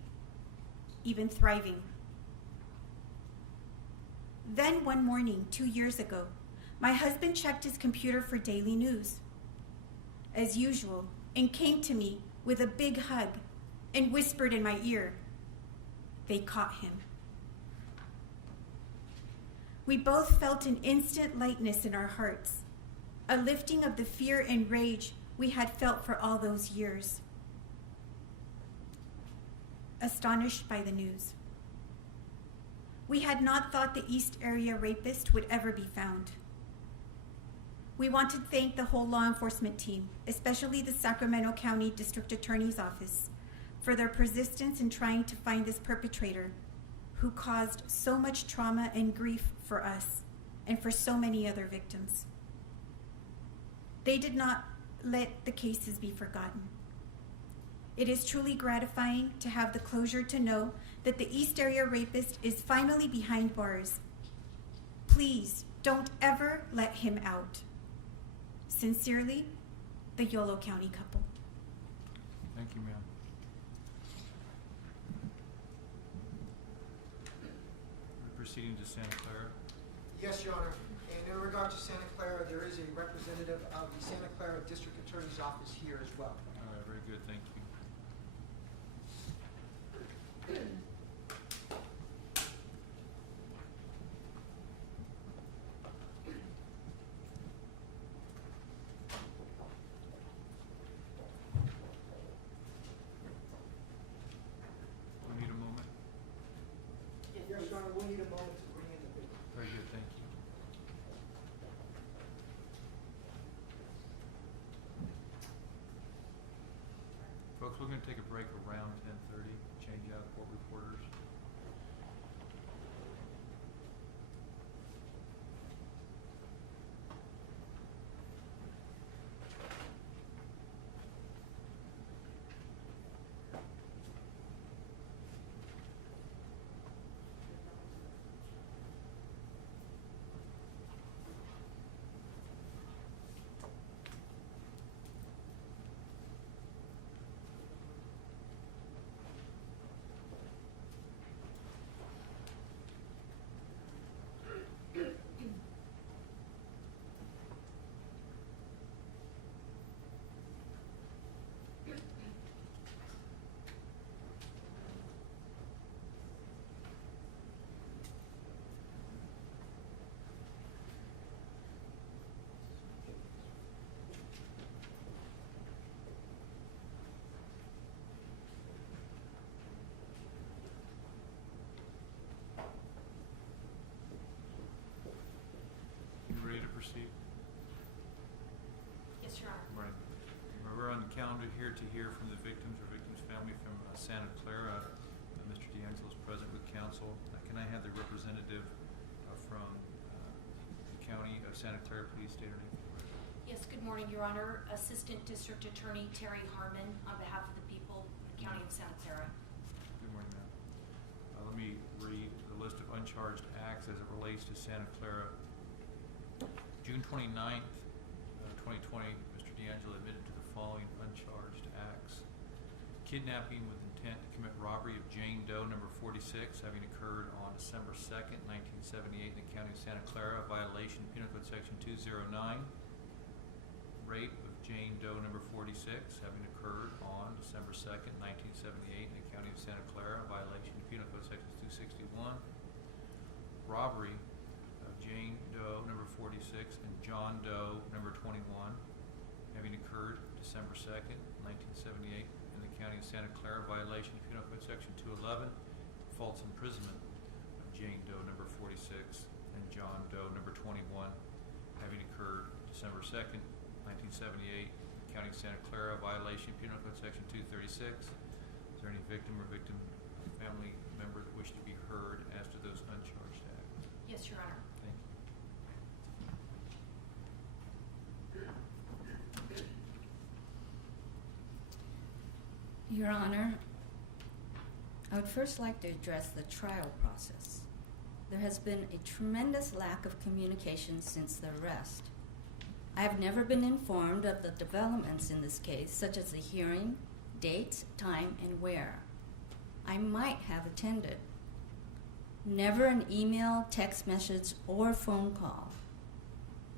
even thriving. Then one morning, 2 years ago, my husband checked his computer for daily news, as usual, and came to me with a big hug and whispered in my ear, "They caught him." We both felt an instant lightness in our hearts, a lifting of the fear and rage we had felt for all those years. Astonished by the news. We had not thought the East Area rapist would ever be found. We want to thank the whole law enforcement team, especially the Sacramento County District Attorney's Office, for their persistence in trying to find this perpetrator who caused so much trauma and grief for us and for so many other victims. They did not let the cases be forgotten. It is truly gratifying to have the closure to know that the East Area rapist is finally behind bars. Please don't ever let him out. Sincerely, the Yolo County couple. Thank you, ma'am. We're proceeding to Santa Clara. Yes, Your Honor. And in regard to Santa Clara, there is a representative of the Santa Clara District Attorney's Office here as well. All right, very good, thank you. We need a moment. Yes, Your Honor, we'll need a moment to bring in the victim. Very good, thank you. Folks, we're going to take a break around 10:30, change out court reporters. You ready to proceed? Yes, Your Honor. Right. We're on the calendar here to hear from the victims or victims' family from Santa Clara. Mr. DeAngelo is present with counsel. Can I have the representative from the County of Santa Clara please state her name? Yes, good morning, Your Honor. Assistant District Attorney Terry Harmon on behalf of the people, County of Santa Clara. Good morning, ma'am. Let me read the list of uncharged acts as it relates to Santa Clara. June 29th, 2020, Mr. DeAngelo admitted to the following uncharged acts. Kidnapping with intent to commit robbery of Jane Doe, number 46, having occurred on December 2nd, 1978 in the County of Santa Clara, violation Penal Code Section 209. Rape of Jane Doe, number 46, having occurred on December December 2nd, 1978 in the County of Santa Clara, violation of Penal Code Section 261. Robbery of Jane Doe, number 46, and John Doe, number 21, having occurred December 2nd, 1978 in the County of Santa Clara, violation of Penal Code Section 211, false imprisonment of Jane Doe, number 46, and John Doe, number 21, having occurred December 2nd, 1978, County of Santa Clara, violation of Penal Code Section 236. Is there any victim or victim family member that wish to be heard as to those uncharged acts? Yes, Your Honor. Thank you. Your Honor, I would first like to address the trial process. There has been a tremendous lack of communication since the arrest. I have never been informed of the developments in this case, such as the hearing, dates, time, and where. I might have attended. Never an email, text message, or phone call.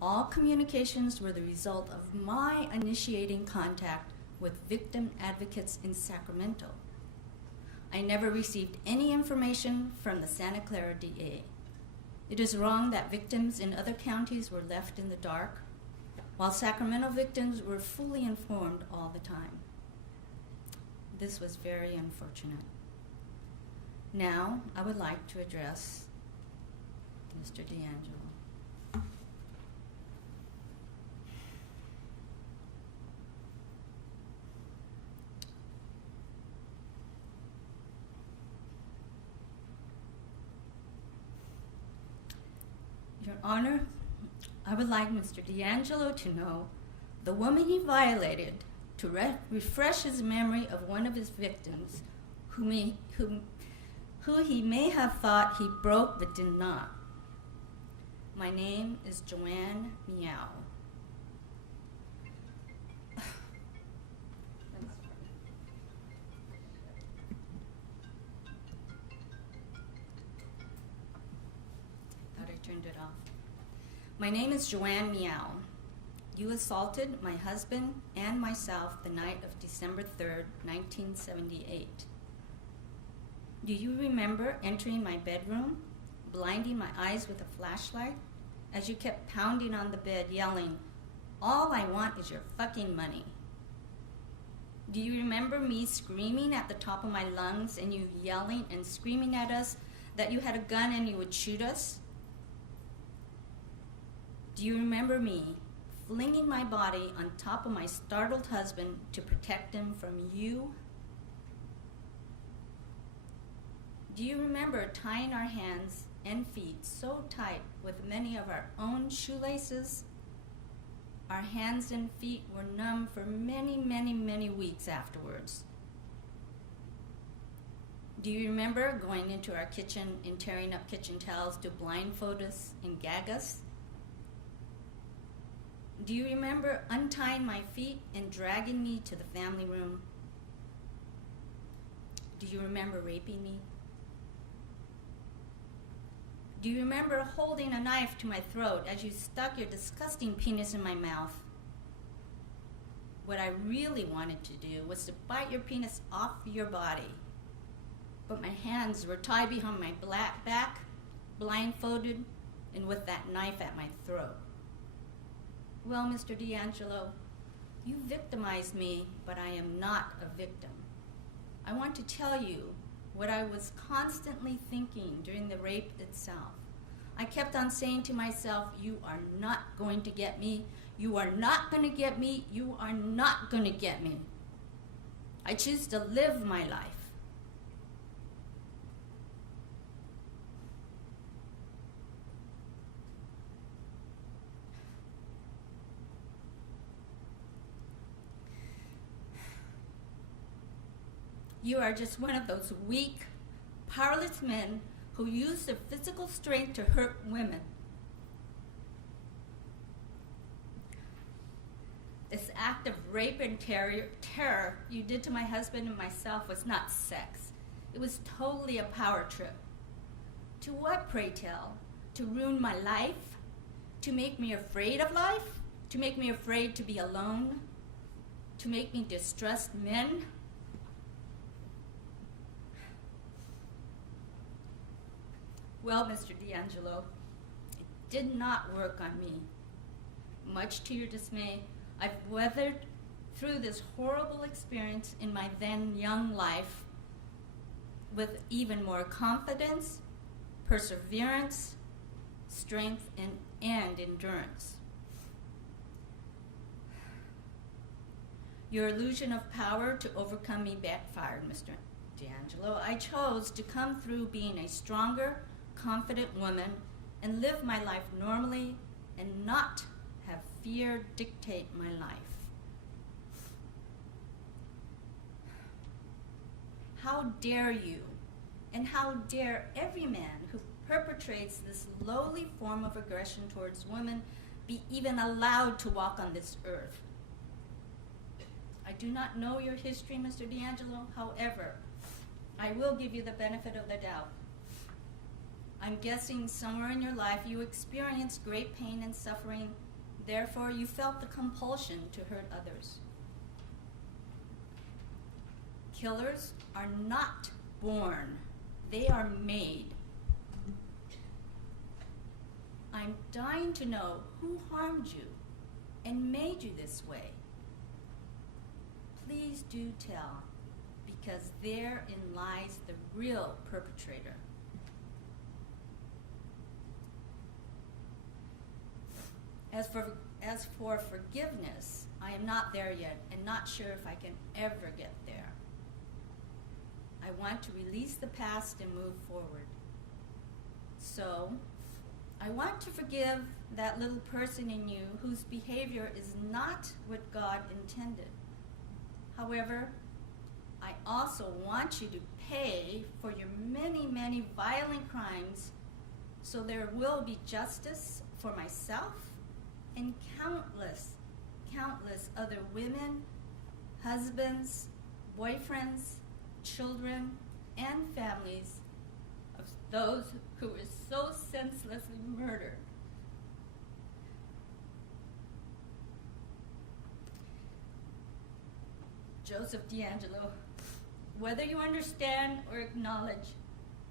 All communications were the result of my initiating contact with victim advocates in Sacramento. I never received any information from the Santa Clara DA. It is wrong that victims in other counties were left in the dark, while Sacramento victims were fully informed all the time. This was very unfortunate. Now, I would like to address Mr. DeAngelo. Your Honor, I would like Mr. DeAngelo to know the woman he violated to refresh his memory of one of his victims who he may have thought he broke but did not. My name is Joanne Meow. Thought I turned it off. My name is Joanne Meow. You assaulted my husband and myself the night of December 3rd, 1978. Do you remember entering my bedroom, blinding my eyes with a flashlight, as you kept pounding on the bed, yelling, "All I want is your fucking money"? Do you remember me screaming at the top of my lungs and you yelling and screaming at us that you had a gun and you would shoot us? Do you remember me flinging my body on top of my startled husband to protect him from you? Do you remember tying our hands and feet so tight with many of our own shoelaces? Our hands and feet were numb for many, many, many weeks afterwards. Do you remember going into our kitchen and tearing up kitchen towels to blindfold us and gag us? Do you remember untying my feet and dragging me to the family room? Do you remember raping me? Do you remember holding a knife to my throat as you stuck your disgusting penis in my mouth? What I really wanted to do was to bite your penis off your body. But my hands were tied behind my black back, blindfolded, and with that knife at my throat. Well, Mr. DeAngelo, you victimized me, but I am not a victim. I want to tell you what I was constantly thinking during the rape itself. I kept on saying to myself, "You are not going to get me. You are not going to get me. You are not going to get me." I choose to live my life. You are just one of those weak, powerless men who use their physical strength to hurt women. This act of rape and terror you did to my husband and myself was not sex. It was totally a power trip. To what, pray tell? To ruin my life? To make me afraid of life? To make me afraid to be alone? To make me distrust men? Well, Mr. DeAngelo, it did not work on me. Much to your dismay, I've weathered through this horrible experience in my then young life with even more confidence, perseverance, strength, and endurance. Your illusion of power to overcome me backfired, Mr. DeAngelo. I chose to come through being a stronger, confident woman and live my life normally and not have fear dictate my life. How dare you, and how dare every man who perpetrates this lowly form of aggression towards women be even allowed to walk on this earth? I do not know your history, Mr. DeAngelo. However, I will give you the benefit of the doubt. I'm guessing somewhere in your life you experienced great pain and suffering, therefore you felt the compulsion to hurt others. Killers are not born, they are made. I'm dying to know who harmed you and made you this way. Please do tell, because therein lies the real perpetrator. As for forgiveness, I am not there yet and not sure if I can ever get there. I want to release the past and move forward. So, I want to forgive that little person in you whose behavior is not what God intended. However, I also want you to pay for your many, many violent crimes so there will be justice for myself and countless, countless other women, husbands, boyfriends, children, and families of those who were so senselessly murdered. Joseph DeAngelo, whether you understand or acknowledge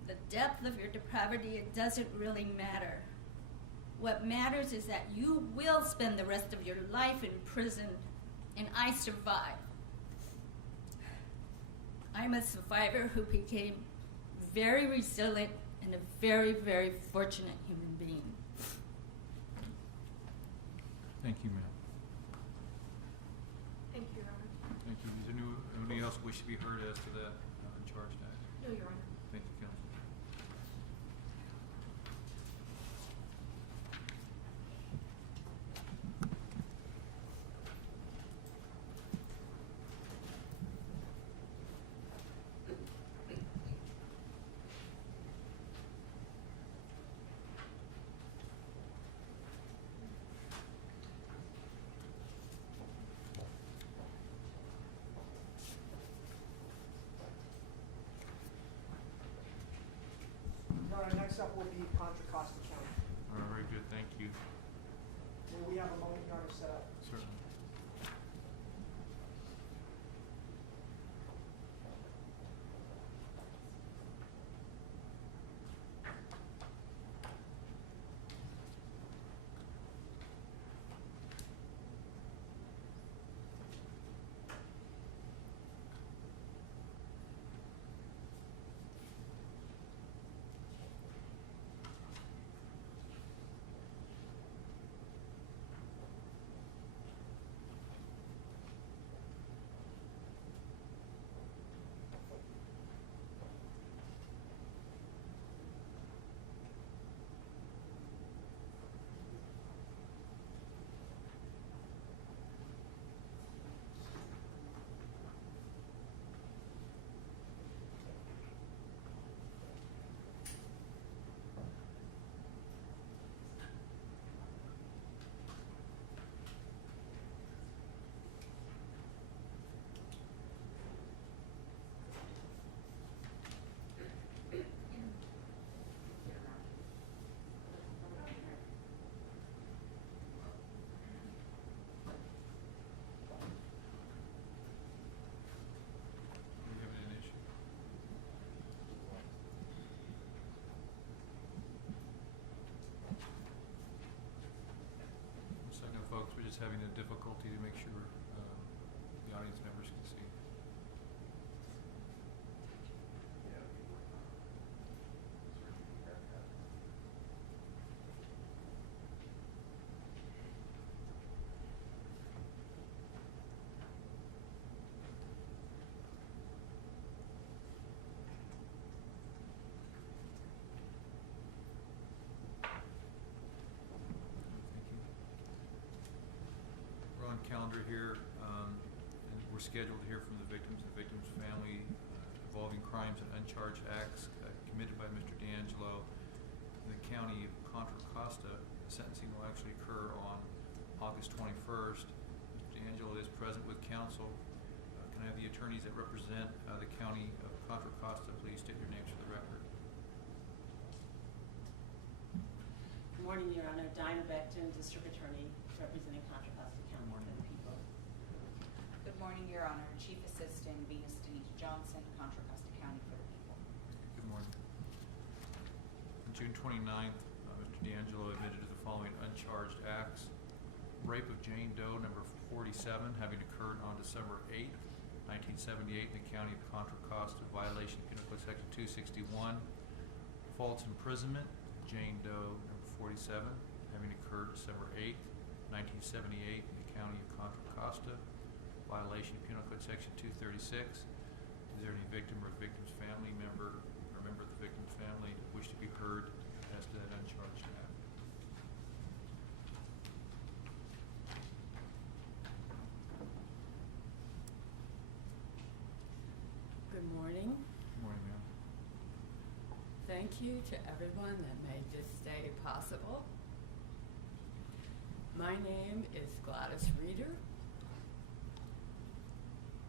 the depth of your depravity, it doesn't really matter. What matters is that you will spend the rest of your life in prison, and I survived. I'm a survivor who became very resilient and a very, very fortunate human being. Thank you, ma'am. Thank you, Your Honor. Thank you. Is there anybody else wish to be heard as to that uncharged act? No, Your Honor. Thank you, counsel. Your Honor, next up will be Contra Costa County. All right, very good. Thank you. May we have a moment, Your Honor, set up? Certainly. having a difficulty to make sure the audience members can see. We're on calendar here, and we're scheduled to hear from the victim's family involving crimes and uncharged acts committed by Mr. DeAngelo in the county of Contra Costa. Sentencing will actually occur on August 21st. Mr. DeAngelo is present with counsel. Can I have the attorneys that represent the county of Contra Costa please state your names for the record? Good morning, Your Honor. Dinah Beckton, District Attorney, representing Contra Costa County for the people. Good morning, Your Honor. Chief Assistant Venus Denise Johnson, Contra Costa County for the people. Good morning. On June 29th, Mr. DeAngelo admitted to the following uncharged acts. Rape of Jane Doe, number 47, having occurred on December 8th, 1978 in the county of Contra Costa, violation of Penal Code Section 261. False imprisonment, Jane Doe, number 47, having occurred December 8th, 1978 in the county of Contra Costa, violation of Penal Code Section 236. Is there any victim or victim's family member or member of the victim's family that wish to be heard as to that uncharged act? Good morning. Good morning, ma'am. Thank you to everyone that made this day possible. My name is Gladys Reeder.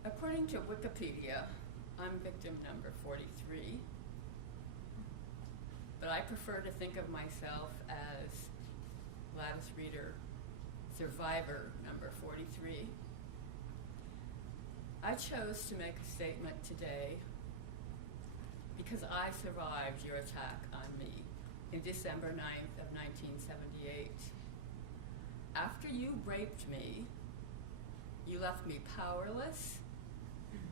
According to Wikipedia, I'm victim number 43, but I prefer to think of myself as Gladys Reeder, survivor number 43. I chose to make a statement today because I survived your attack on me in December 9th of 1978. After you raped me, you left me powerless,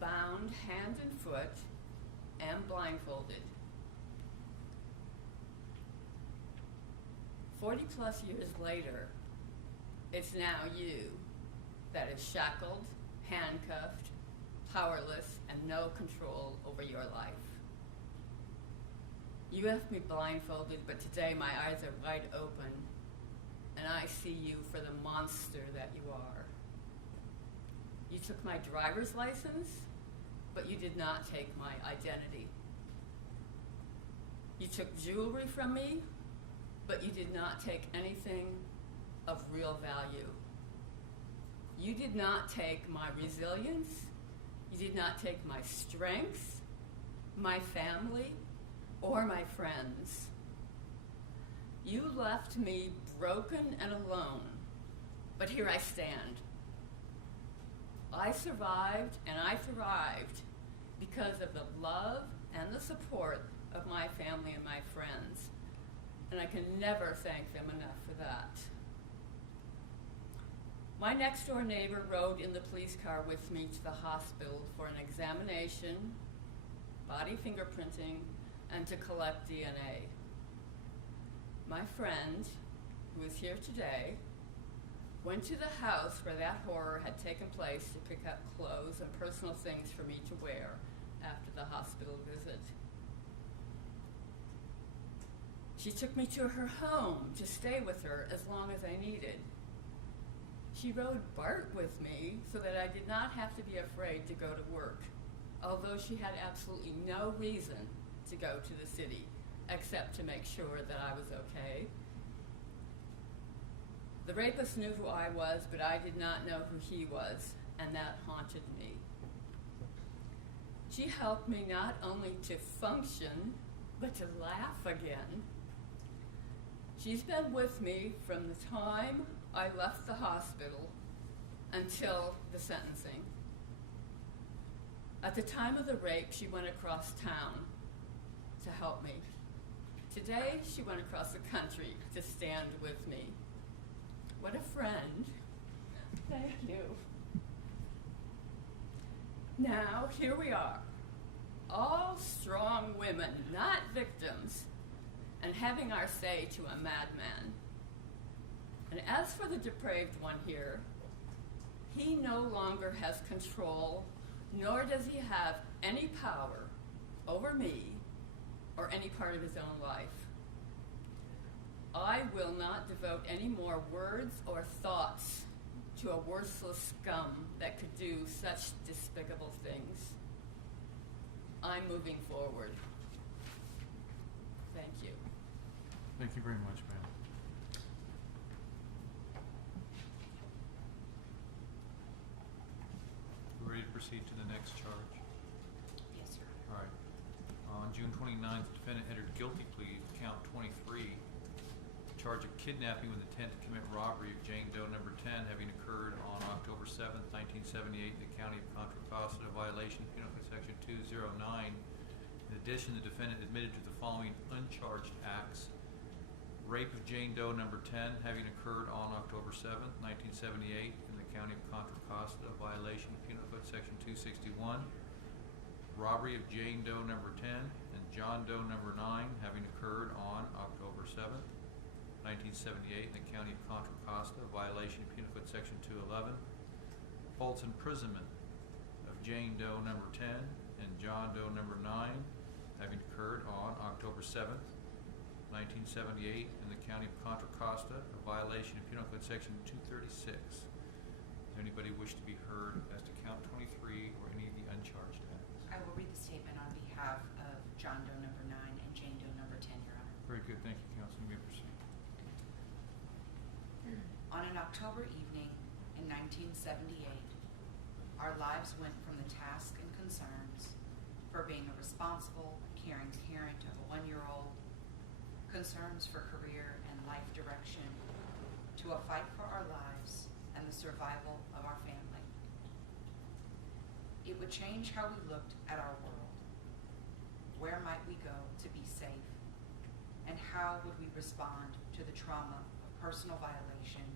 bound hand and foot, and blindfolded. 40 plus years later, it's now you that is shackled, handcuffed, powerless, and no control over your life. You left me blindfolded, but today my eyes are wide open, and I see you for the monster that you are. You took my driver's license, but you did not take my identity. You took jewelry from me, but you did not take anything of real value. You did not take my resilience. You did not take my strength, my family, or my friends. You left me broken and alone, but here I stand. I survived and I thrived because of the love and the support of my family and my friends, and I can never thank them enough for that. My next door neighbor rode in the police car with me to the hospital for an examination, body fingerprinting, and to collect DNA. My friend, who is here today, went to the house where that horror had taken place to pick up clothes and personal things for me to wear after the hospital visit. She took me to her home to stay with her as long as I needed. She rode BART with me so that I did not have to be afraid to go to work, although she had absolutely no reason to go to the city except to make sure that I was okay. The rapist knew who I was, but I did not know who he was, and that haunted me. She helped me not only to function, but to laugh again. She's been with me from the time I left the hospital until the sentencing. At the time of the rape, she went across town to help me. Today, she went across the country to stand with me. What a friend Thank you. Now, here we are, all strong women, not victims, and having our say to a madman. And as for the depraved one here, he no longer has control, nor does he have any power over me or any part of his own life. I will not devote any more words or thoughts to a worthless scum that could do such despicable things. I'm moving forward. Thank you. Thank you very much, ma'am. We're ready to proceed to the next charge. Yes, sir. All right. On June 29th, the defendant entered guilty plea to count 23, charge of kidnapping with intent to commit robbery of Jane Doe number 10, having occurred on October 7th, 1978 in the county of Contra Costa, a violation of Penal Code Section 209. In addition, the defendant admitted to the following uncharged acts: rape of Jane Doe number 10, having occurred on October 7th, 1978 in the county of Contra Costa, a violation of Penal Code Section 261. Robbery of Jane Doe number 10 and John Doe number 9, having occurred on October 7th, 1978 in the county of Contra Costa, a violation of Penal Code Section 211. False imprisonment of Jane Doe number 10 and John Doe number 9, having occurred on October 7th, 1978 in the county of Contra Costa, a violation of Penal Code Section 236. Does anybody wish to be heard as to count 23 or any of the uncharged acts? I will read the statement on behalf of John Doe number 9 and Jane Doe number 10, Your Honor. Very good, thank you, counsel. You may proceed. On an October evening in 1978, our lives went from the tasks and concerns for being a responsible, caring parent of a 1-year-old, concerns for career and life direction, to a fight for our lives and the survival of our family. It would change how we looked at our world. Where might we go to be safe? And how would we respond to the trauma of personal violation,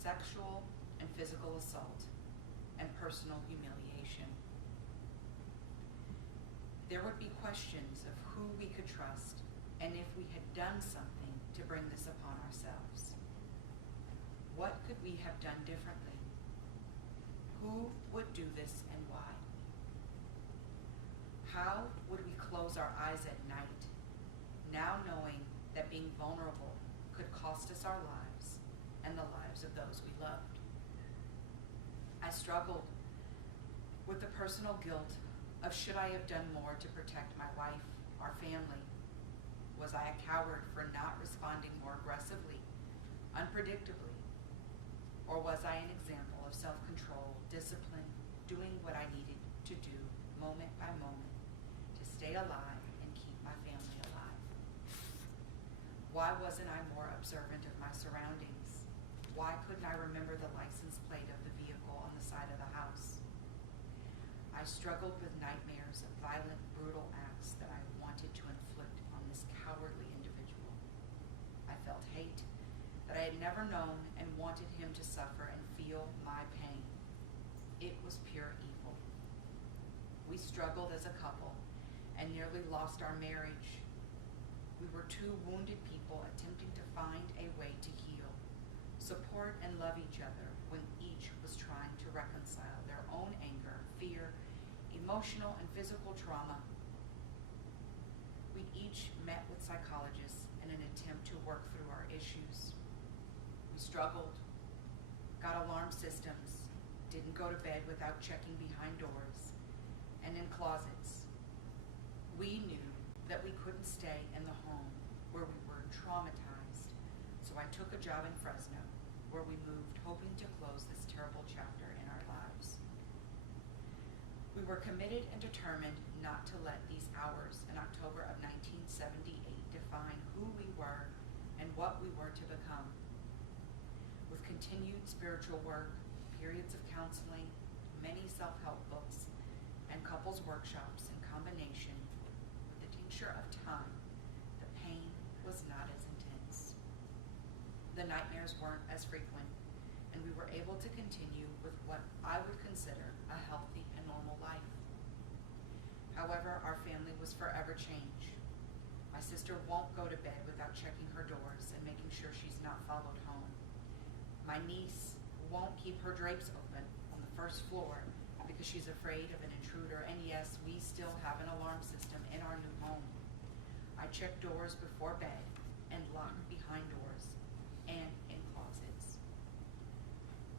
sexual and physical assault, and personal humiliation? There would be questions of who we could trust and if we had done something to bring this upon ourselves. What could we have done differently? Who would do this and why? How would we close our eyes at night, now knowing that being vulnerable could cost us our lives and the lives of those we loved? I struggled with the personal guilt of should I have done more to protect my wife, our family? Was I a coward for not responding more aggressively, unpredictably? Or was I an example of self-control, discipline, doing what I needed to do moment by moment to stay alive and keep my family alive? Why wasn't I more observant of my surroundings? Why couldn't I remember the license plate of the vehicle on the side of the house? I struggled with nightmares of violent, brutal acts that I wanted to inflict on this cowardly individual. I felt hate that I had never known and wanted him to suffer and feel my pain. It was pure evil. We struggled as a couple and nearly lost our marriage. We were two wounded people attempting to find a way to heal, support and love each other when each was trying to reconcile their own anger, fear, emotional and physical trauma. We each met with psychologists in an attempt to work through our issues. We struggled, got alarm systems, didn't go to bed without checking behind doors and in closets. We knew that we couldn't stay in the home where we were traumatized, so I took a job in Fresno, where we moved hoping to close this terrible chapter in our lives. We were committed and determined not to let these hours in October of 1978 define who we were and what we were to become. With continued spiritual work, periods of counseling, many self-help books, and couples workshops in combination with the tincture of time, the pain was not as intense. The nightmares weren't as frequent, and we were able to continue with what I would consider a healthy and normal life. However, our family was forever changed. My sister won't go to bed without checking her doors and making sure she's not followed home. My niece won't keep her drapes open on the first floor because she's afraid of an intruder, and yes, we still have an alarm system in our new home. I check doors before bed and lock behind doors and in closets.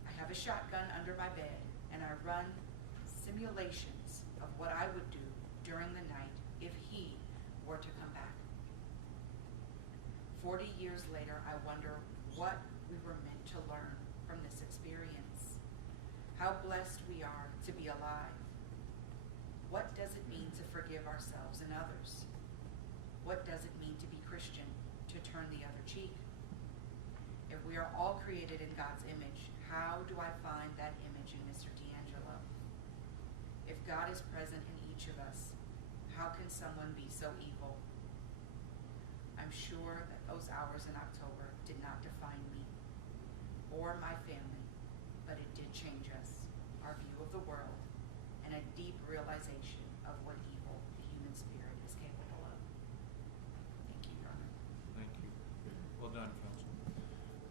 I have a shotgun under my bed, and I run simulations of what I would do during the night if he were to come back. 40 years later, I wonder what we were meant to learn from this experience. How blessed we are to be alive. What does it mean to forgive ourselves and others? What does it mean to be Christian, to turn the other cheek? If we are all created in God's image, how do I find that image in Mr. DeAngelo? If God is present in each of us, how can someone be so evil? I'm sure that those hours in October did not define me or my family, but it did change us, our view of the world, and a deep realization of what evil the human spirit is capable of. Thank you, Your Honor. Thank you. Well done, counsel.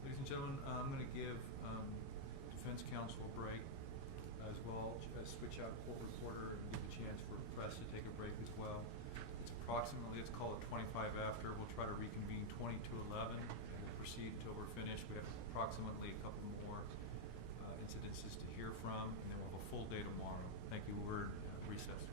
Ladies and gentlemen, I'm going to give defense counsel a break, as well as switch out court reporter and give a chance for press to take a break as well. It's approximately, let's call it 25 after. We'll try to reconvene 20 to 11. We'll proceed until we're finished. We have approximately a couple more incidences to hear from, and then we'll have a full day tomorrow. Thank you. We're recessed.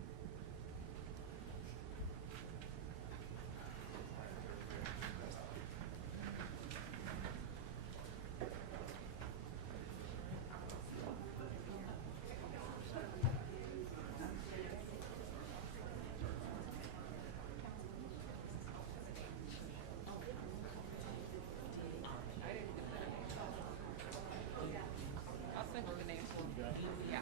I'll send you the names. Yeah.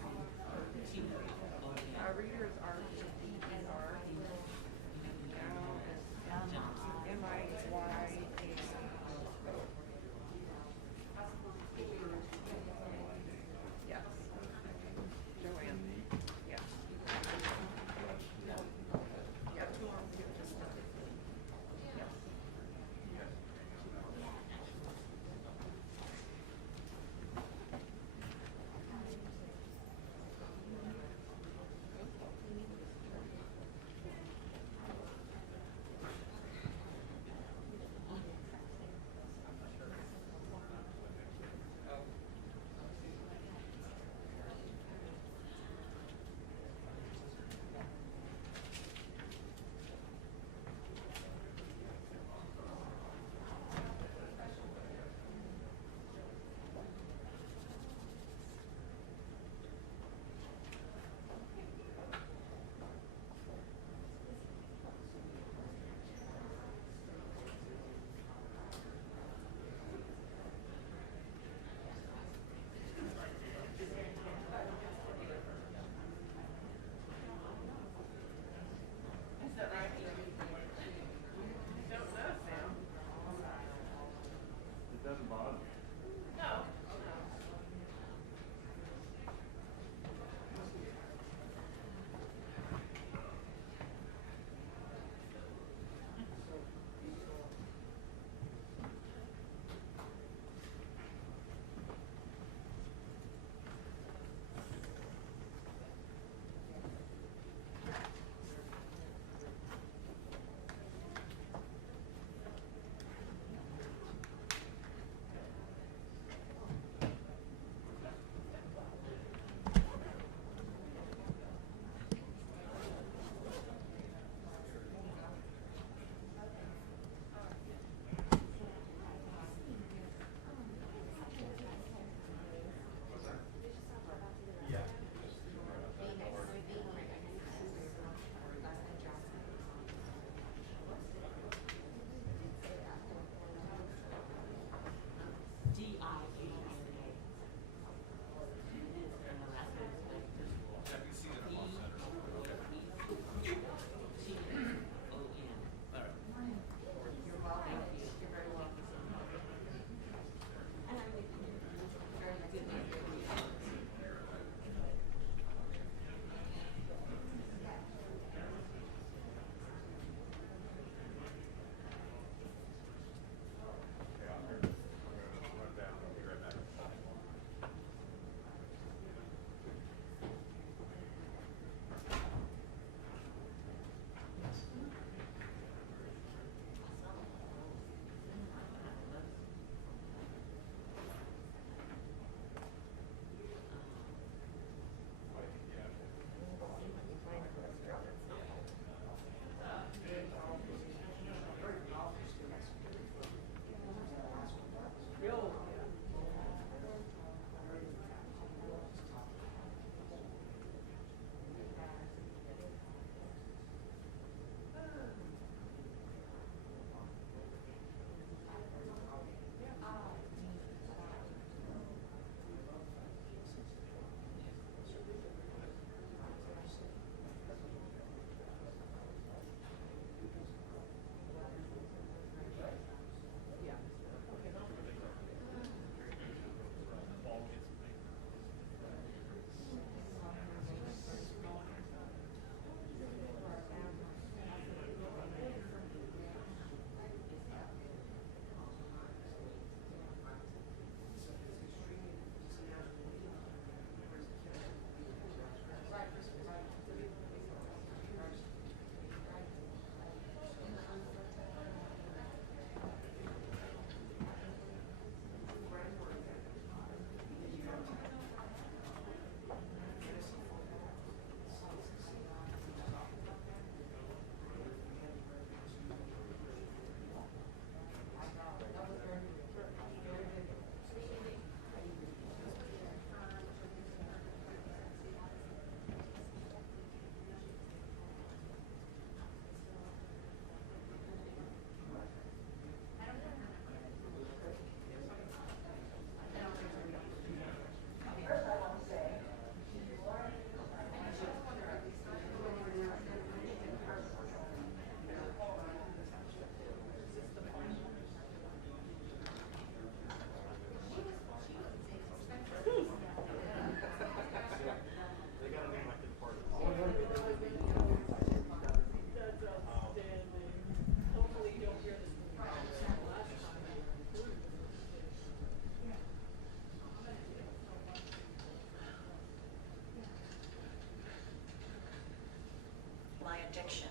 my addiction.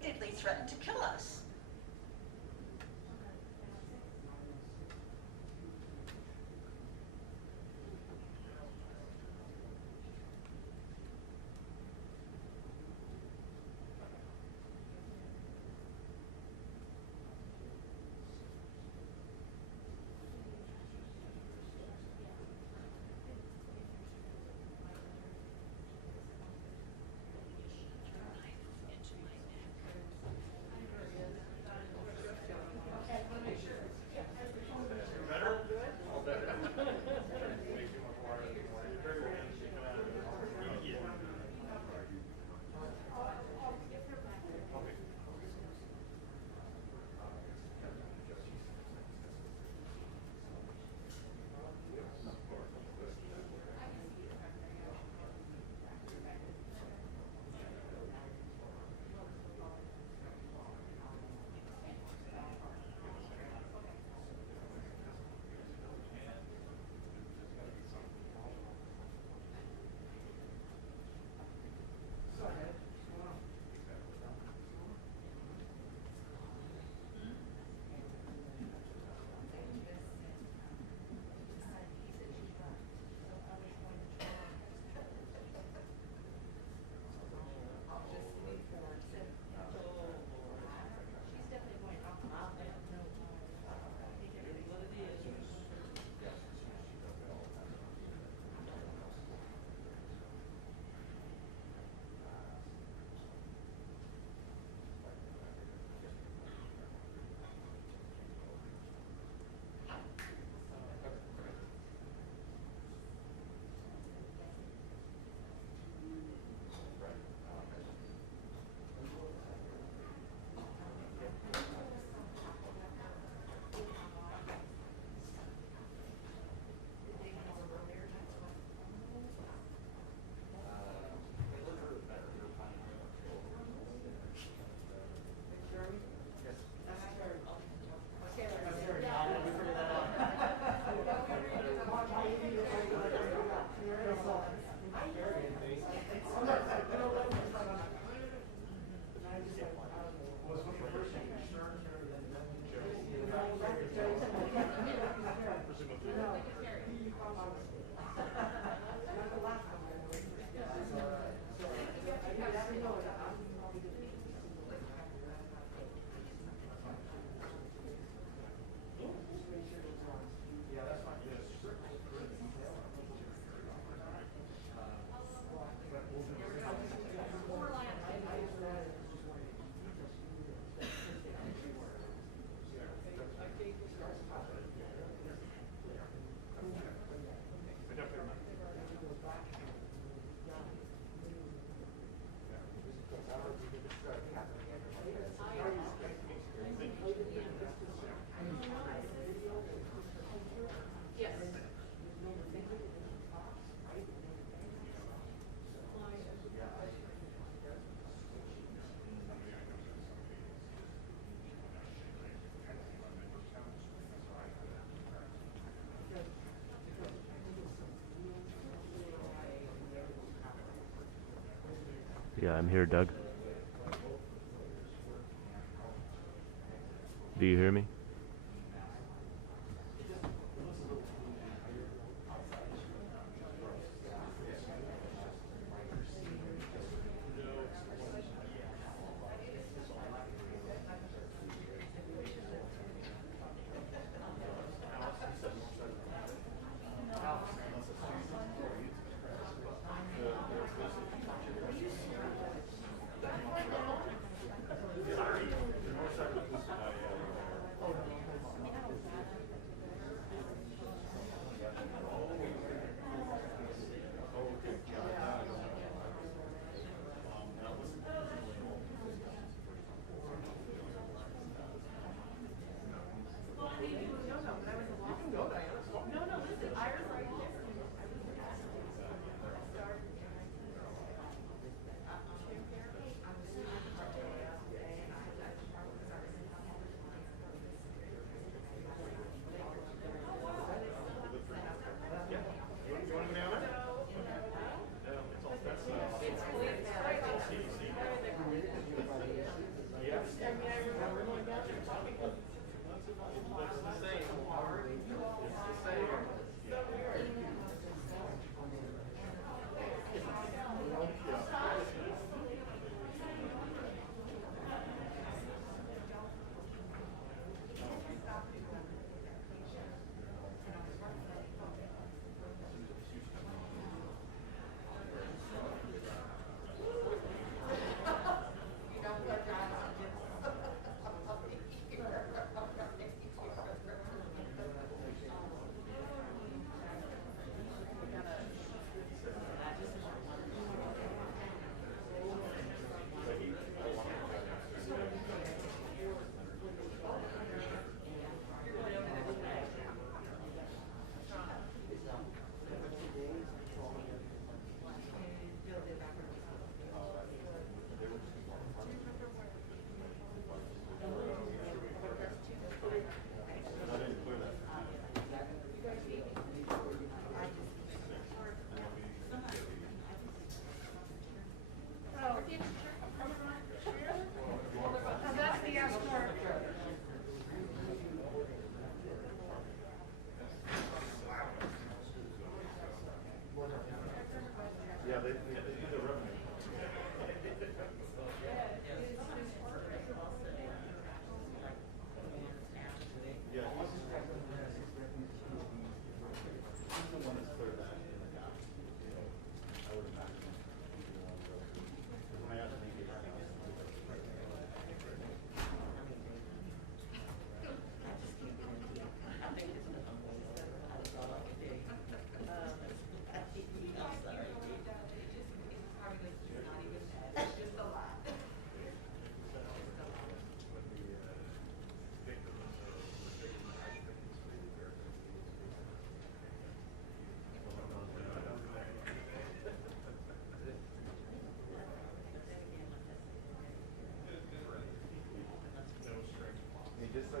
Immediately threatened to kill us. Yeah, I'm here, Doug. Do you hear me?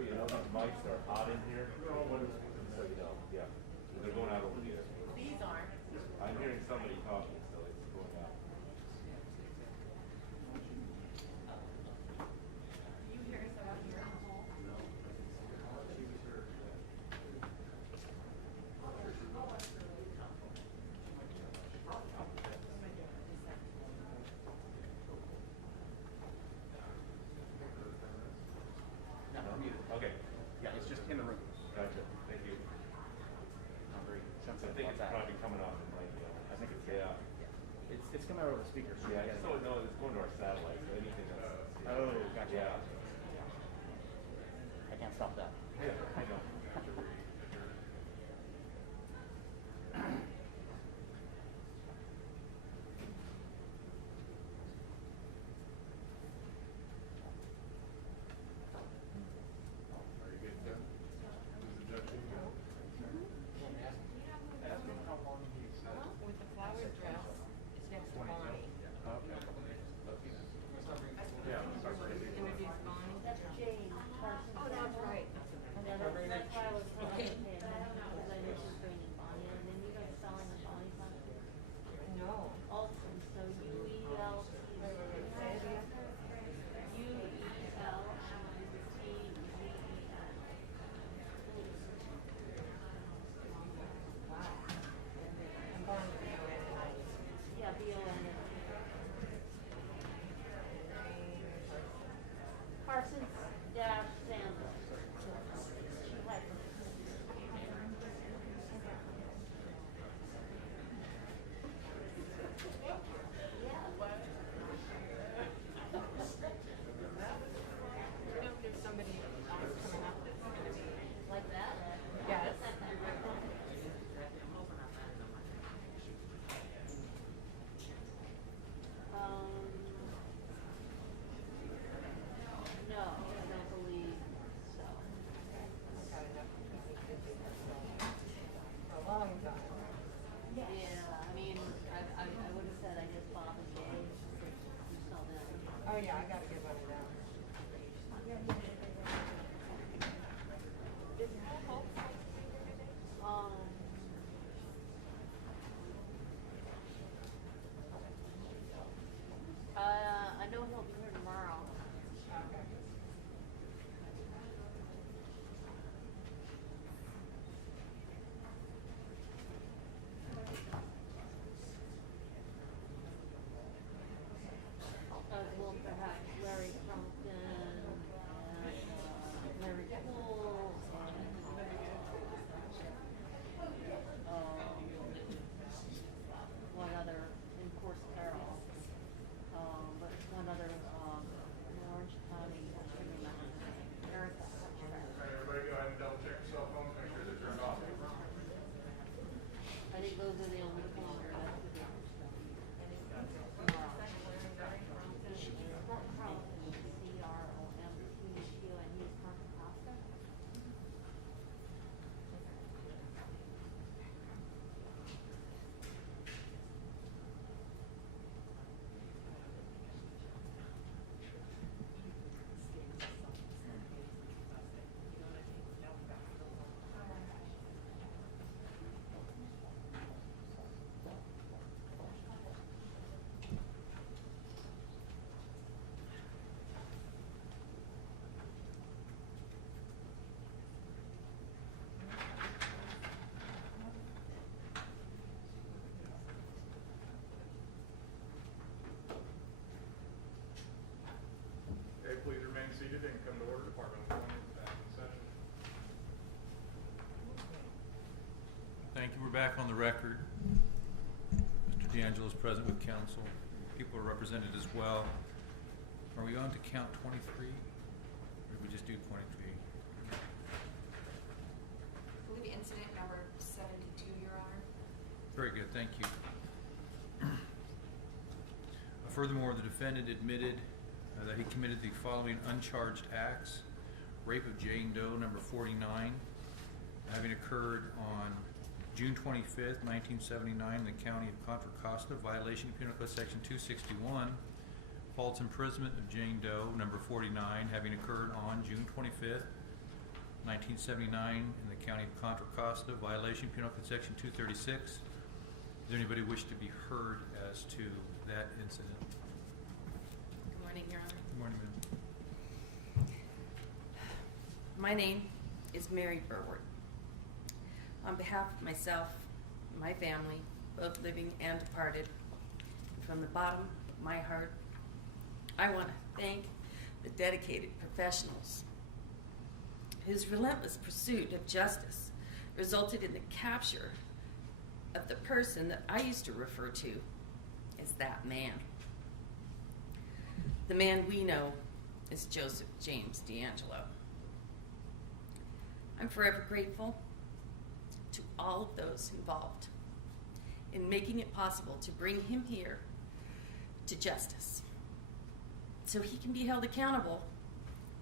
you know these mics are hot in here. So you know, yeah. They're going out over here. These aren't. I'm hearing somebody talking, so it's going out. You hear someone here? Okay. Yeah, it's just in the room. Gotcha. Thank you. Not very I sensitive think about it's that. probably coming off the mic. I think it's Yeah. It's coming over the speaker. So Yeah. I gotta- So no, it's going to our satellite. So anything that's. Oh, gotcha. Yeah. I can't stop that. Yeah. I know. Are you good, sir? Is the judge in here? Ask him how long he's. With the flower dress, it's next to Bonnie. Okay. Yeah. Start breaking. Introduce Bonnie. That's Jane Parsons. Oh, that's right. And then that's why I was trying to pay attention, because I knew she was bringing Bonnie, and then you guys selling the Bonnie something. No. Alton, so UEL. Say it again. Wow. And Bonnie, Yeah, BON. Parsons dash Sanders. She had. you know if there's somebody else coming up that's gonna be. Like that? Yes. No, I don't believe so. Got enough for a long time. Yeah, I mean, I would have said, I guess, Bob and Dave, you saw them. Oh, yeah, I gotta get one of them. Is Paul Holt supposed to be here today? I know he'll be here tomorrow. Okay. As well, perhaps Larry Crumpton and Larry Poole and one other, in course, Carol. But one other, in Orange County, I should remember her name, Erica. Everybody go ahead and double check your cell phones, make sure they're turned off. I think those are the only two that I could do. Crumpton, C-R-O-M-P-U, and he's Contra Costa. Okay, please remain seated and come to order. Department of Employment is back in session. Thank you. We're back on the record. Mr. DeAngelo is present with counsel. People are represented as well. Are we on to count 23? Or did we just do 23? I believe incident number 72, Your Honor. Very good, thank you. Furthermore, the defendant admitted that he committed the following uncharged acts: rape of Jane Doe, number 49, having occurred on June 25th, 1979 in the county of Contra Costa, violation of Penal Code Section 261, false imprisonment of Jane Doe, number 49, having occurred on June 25th, 1979 in the county of Contra Costa, violation penal code section 236. Does anybody wish to be heard as to that incident? Good morning, Your Honor. Good morning, ma'am. My name is Mary Burward. On behalf of myself, my family, both living and departed, from the bottom of my heart, I want to thank the dedicated professionals whose relentless pursuit of justice resulted in the capture of the person that I used to refer to as that man. The man we know as Joseph James DeAngelo. I'm forever grateful to all of those involved in making it possible to bring him here to justice so he can be held accountable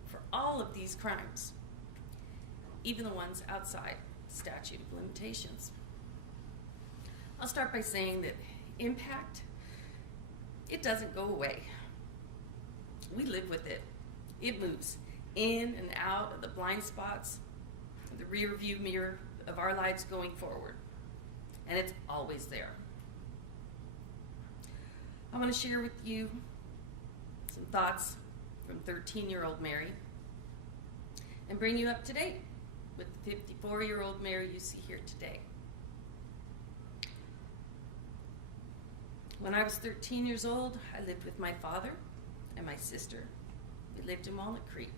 for all of these crimes, even the ones outside statute of limitations. I'll start by saying that impact, it doesn't go away. We live with it. It moves in and out of the blind spots, the rear view mirror of our lives going forward, and it's always there. I want to share with you some thoughts from 13-year-old Mary and bring you up to date with the 54-year-old Mary you see here today. When I was 13 years old, I lived with my father and my sister. We lived in Walnut Creek.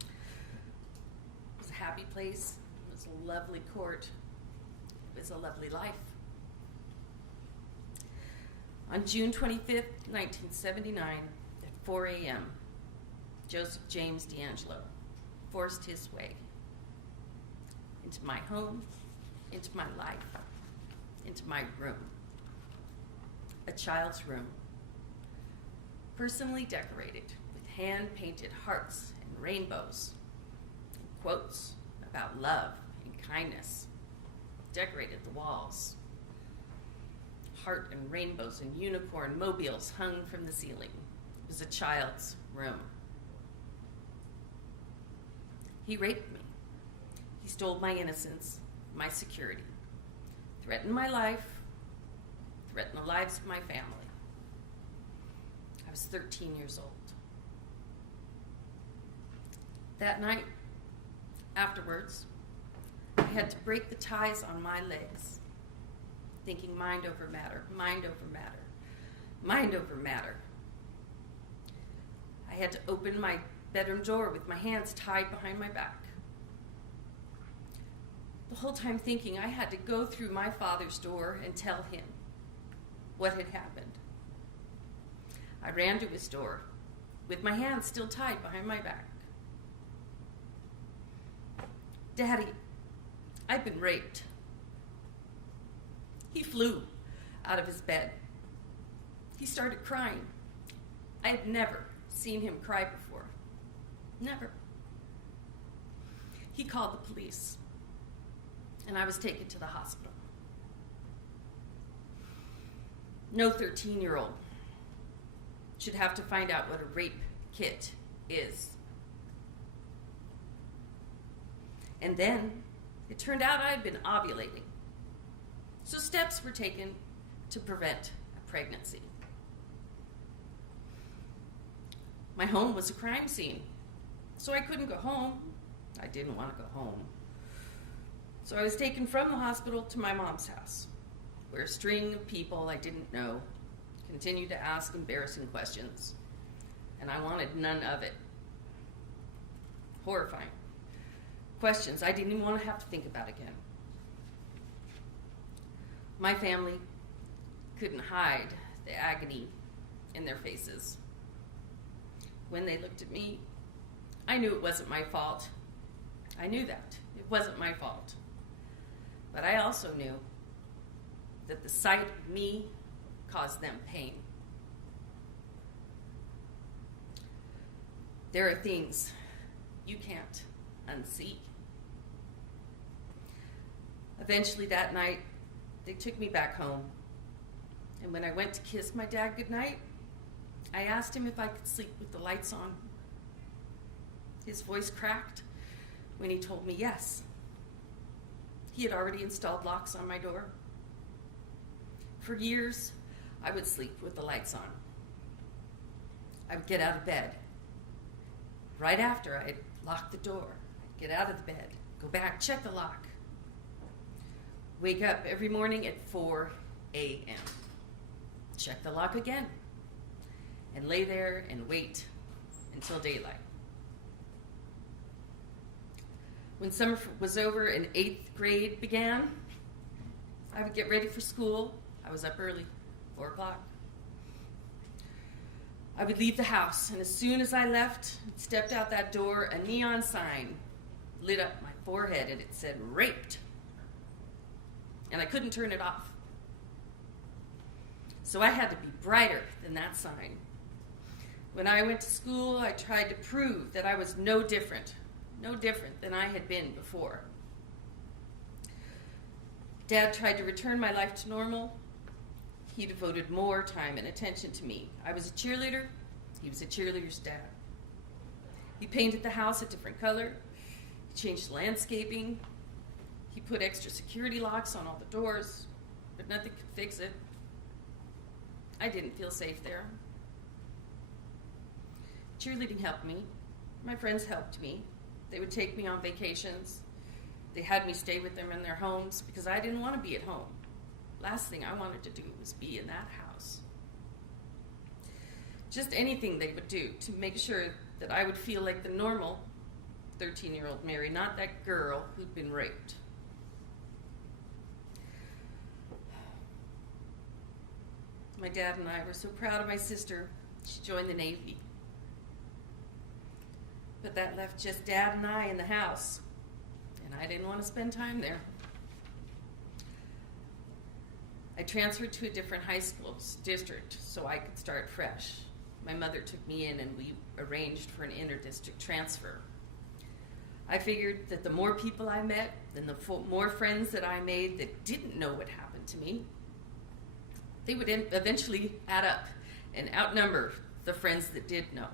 It was a happy place. It was a lovely court. It was a lovely life. On June 25th, 1979, at 4 a.m., Joseph James DeAngelo forced his way into my home, into my life, into my room. A child's room, personally decorated with hand-painted hearts and rainbows, and quotes about love and kindness decorated the walls. Heart and rainbows and unicorn mobiles hung from the ceiling. It was a child's room. He raped me. He stole my innocence, my security, threatened my life, threatened the lives of my family. I was 13 years old. That night, afterwards, I had to break the ties on my legs, thinking mind over matter, mind over matter, mind over matter. I had to open my bedroom door with my hands tied behind my back. The whole time thinking I had to go through my father's door and tell him what had happened. I ran to his door with my hands still tied behind my back. Daddy, I've been raped. He flew out of his bed. He started crying. I had never seen him cry before. Never. He called the police, and I was taken to the hospital. No 13-year-old should have to find out what a rape kit is. And then it turned out I had been ovulating. So steps were taken to prevent a pregnancy. My home was a crime scene, so I couldn't go home. I didn't want to go home. So I was taken from the hospital to my mom's house, where a string of people I didn't know continued to ask embarrassing questions, and I wanted none of it. Horrifying questions I didn't even want to have to think about again. My family couldn't hide the agony in their faces. When they looked at me, I knew it wasn't my fault. I knew that. It wasn't my fault. But I also knew that the sight of me caused them pain. There are things you can't unsee. Eventually that night, they took me back home. And when I went to kiss my dad goodnight, I asked him if I could sleep with the lights on. His voice cracked, when he told me yes. He had already installed locks on my door. For years, I would sleep with the lights on. I would get out of bed. Right after I'd lock the door, I'd get out of the bed, go back, check the lock. Wake up every morning at 4 a.m. Check the lock again, and lay there and wait until daylight. When summer was over and 8th grade began, I would get ready for school. I was up early, 4 o'clock. I would leave the house, and as soon as I left and stepped out that door, a neon sign lit up my forehead, and it said, "Raped." And I couldn't turn it off. So I had to be brighter than that sign. When I went to school, I tried to prove that I was no different than I had been before. Dad tried to return my life to normal. He devoted more time and attention to me. I was a cheerleader. He was a cheerleader's dad. He painted the house a different color. He changed landscaping. He put extra security locks on all the doors, but nothing could fix it. I didn't feel safe there. Cheerleading helped me. My friends helped me. They would take me on vacations. They had me stay with them in their homes because I didn't want to be at home. Last thing I wanted to do was be in that house. Just anything they would do to make sure that I would feel like the normal 13-year-old Mary, not that girl who'd been raped. My dad and I were so proud of my sister. She joined the Navy. But that left just Dad and I in the house, and I didn't want to spend time there. I transferred to a different high school district so I could start fresh. My mother took me in, and we arranged for an inter-district transfer. I figured that the more people I met, and the more friends that I made that didn't know what happened to me, they would eventually add up and outnumber the friends that did know.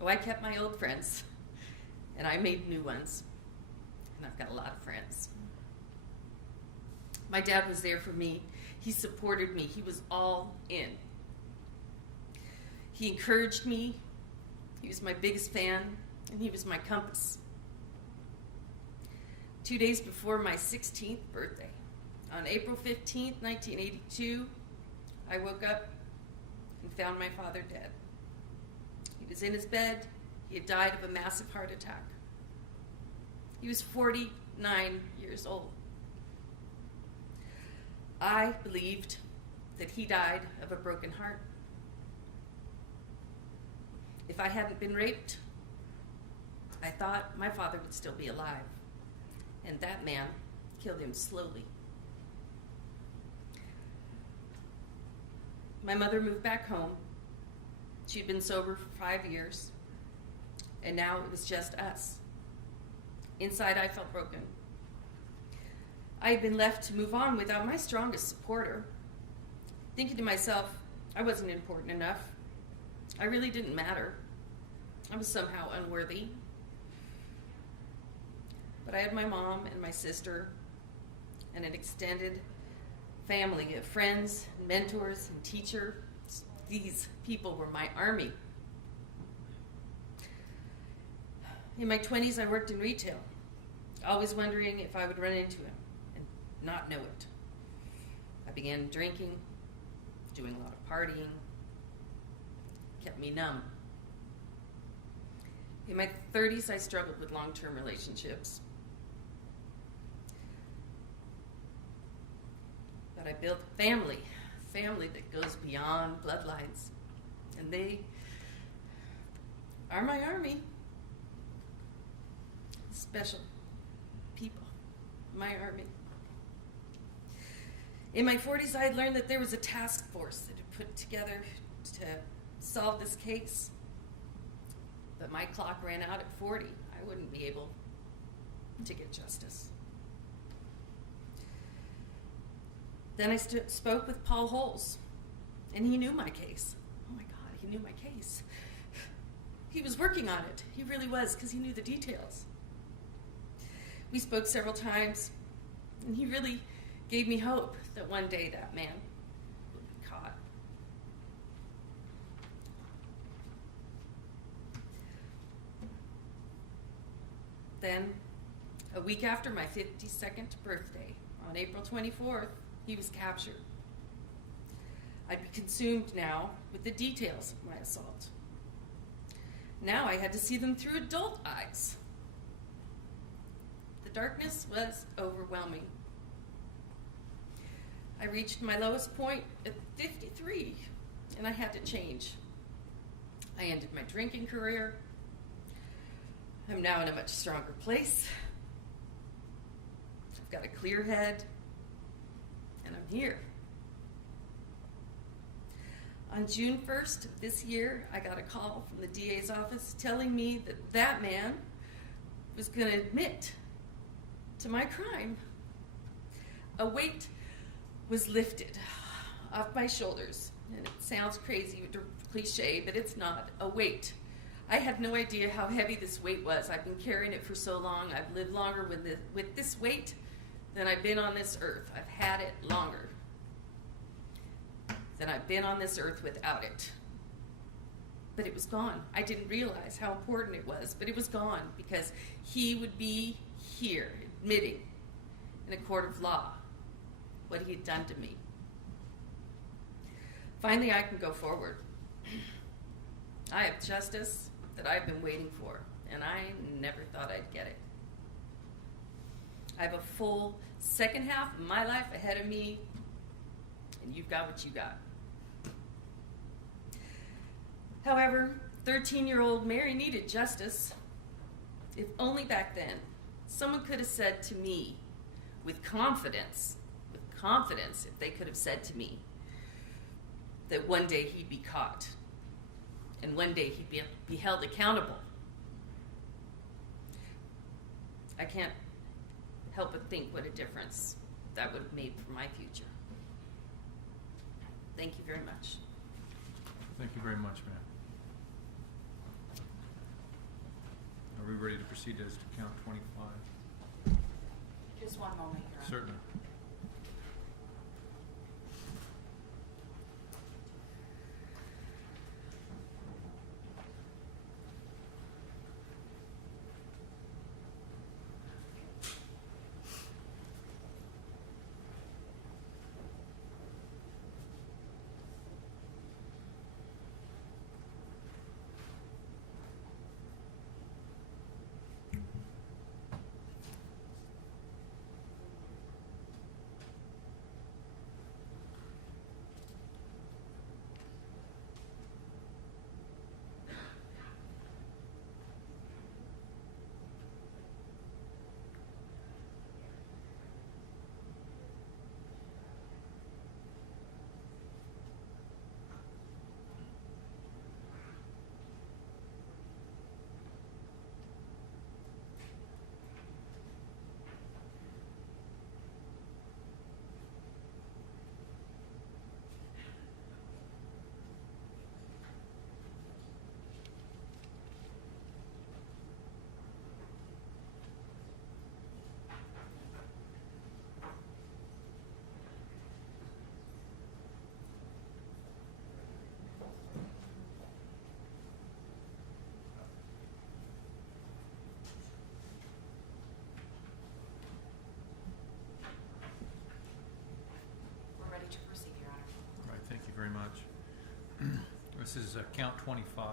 Oh, I kept my old friends, and I made new ones, and I've got a lot of friends. My dad was there for me. He supported me. He was all in. He encouraged me. He was my biggest fan, and he was my compass. 2 days before my 16th birthday, on April 15th, 1982, I woke up and found my father dead. He was in his bed. He had died of a massive heart attack. He was 49 years old. I believed that he died of a broken heart. If I hadn't been raped, I thought my father would still be alive. And that man killed him slowly. My mother moved back home. She'd been sober for 5 years, and now it was just us. Inside, I felt broken. I had been left to move on without my strongest supporter. Thinking to myself, I wasn't important enough. I really didn't matter. I was somehow unworthy. But I had my mom and my sister and an extended family of friends, mentors, and teachers. These people were my army. In my 20s, I worked in retail, always wondering if I would run into him and not know it. I began drinking, doing a lot of partying, kept me numb. In my 30s, I struggled with long-term relationships. But I built a family that goes beyond bloodlines. And they are my army. Special people, my army. In my 40s, I had learned that there was a task force that had put together to solve this case. But my clock ran out at 40. I wouldn't be able to get justice. Then I spoke with Paul Holes, and he knew my case. Oh my God, he knew my case. He was working on it. He really was, because he knew the details. We spoke several times, and he really gave me hope that one day that man would be caught. Then, a week after my 52nd birthday, on April 24th, he was captured. I'd be consumed now with the details of my assault. Now I had to see them through adult eyes. The darkness was overwhelming. I reached my lowest point at 53, and I had to change. I ended my drinking career. I'm now in a much stronger place. I've got a clear head, and I'm here. On June 1st of this year, I got a call from the DA's office telling me that that man was going to admit to my crime. A weight was lifted off my shoulders, and it sounds crazy or cliche, but it's not. A weight. I had no idea how heavy this weight was. I've been carrying it for so long. I've lived longer with this weight than I've been on this earth. I've had it longer than I've been on this earth without it. But it was gone. I didn't realize how important it was, but it was gone because he would be here admitting in a court of law what he had done to me. Finally, I can go forward. I have justice that I've been waiting for, and I never thought I'd get it. I have a full second half of my life ahead of me, and you've got what you got. However, 13-year-old Mary needed justice. If only back then, someone could have said to me with confidence, if they could have said to me that one day he'd be caught and one day he'd be held accountable. I can't help but think what a difference that would have made for my future. Thank you very much. Thank you very much, ma'am. Are we ready to proceed as to count 25? Just one moment, Your Honor. Certainly. We're ready to proceed, Your Honor. All right, thank you very much. This is count 25.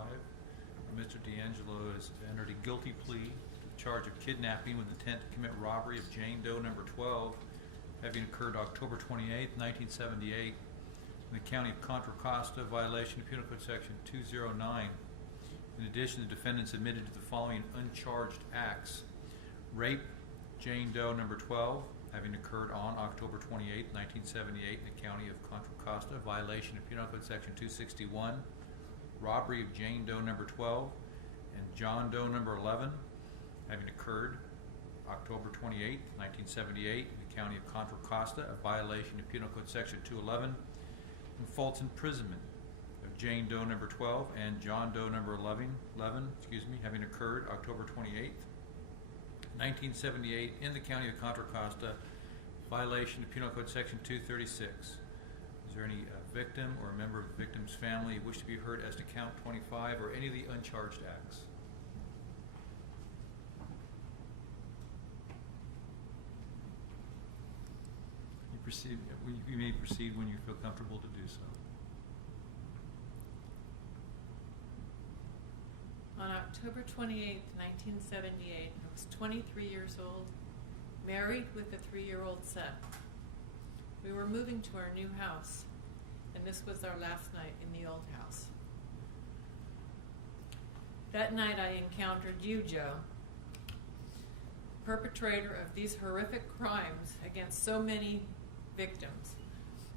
Mr. DeAngelo has entered a guilty plea to the charge of kidnapping with intent to commit robbery of Jane Doe number 12, having occurred October 28, 1978, in the county of Contra Costa, violation of Penal Code Section 209. In addition, the defendants admitted to the following uncharged acts: rape Jane Doe number 12, having occurred on October 28, 1978, in the county of Contra Costa, violation of Penal Code Section 261, robbery of Jane Doe number 12 and John Doe number 11, having occurred October 28, 1978, in the county of Contra Costa, a violation of Penal Code Section 211, and false imprisonment of Jane Doe number 12 and John Doe number 11, having occurred October 28, 1978 in the County of Contra Costa, violation of Penal Code Section 236. Is there any victim or a member of the victim's family wish to be heard as to count 25 or any of the uncharged acts? You may proceed when you feel comfortable to do so. On October 28, 1978, I was 23 years old, married with a 3-year-old son. We were moving to our new house, and this was our last night in the old house. That night I encountered you, Joe, perpetrator of these horrific crimes against so many victims,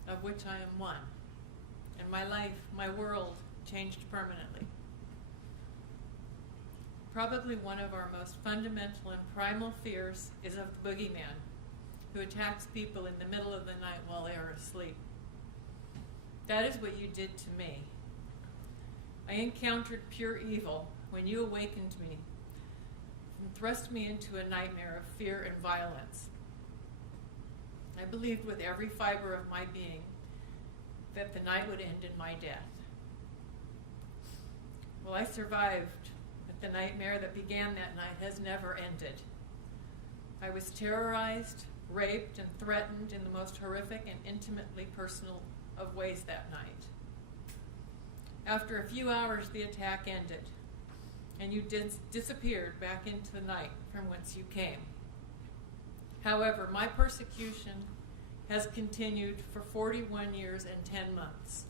of which I am one. And my life, my world, changed permanently. Probably one of our most fundamental and primal fears is of the boogeyman, who attacks people in the middle of the night while they are asleep. That is what you did to me. I encountered pure evil when you awakened me and thrust me into a nightmare of fear and violence. I believed with every fiber of my being that the night would end in my death. Well, I survived, but the nightmare that began that night has never ended. I was terrorized, raped, and threatened in the most horrific and intimately personal of ways that night. After a few hours, the attack ended, and you disappeared back into the night from whence you came. However, my persecution has continued for 41 years and 10 months.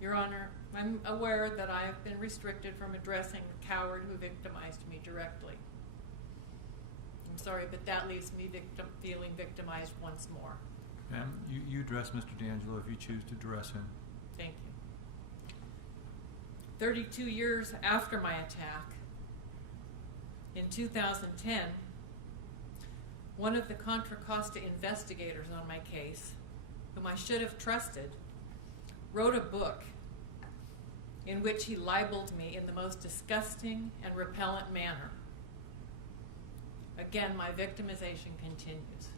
Your Honor, I'm aware that I have been restricted from addressing the coward who victimized me directly. I'm sorry, but that leaves me feeling victimized once more. Ma'am, you address Mr. DeAngelo if you choose to address him. Thank you. 32 years after my attack, in 2010, one of the Contra Costa investigators on my case, whom I should have trusted, wrote a book in which he libeled me in the most disgusting and repellent manner. Again, my victimization continues.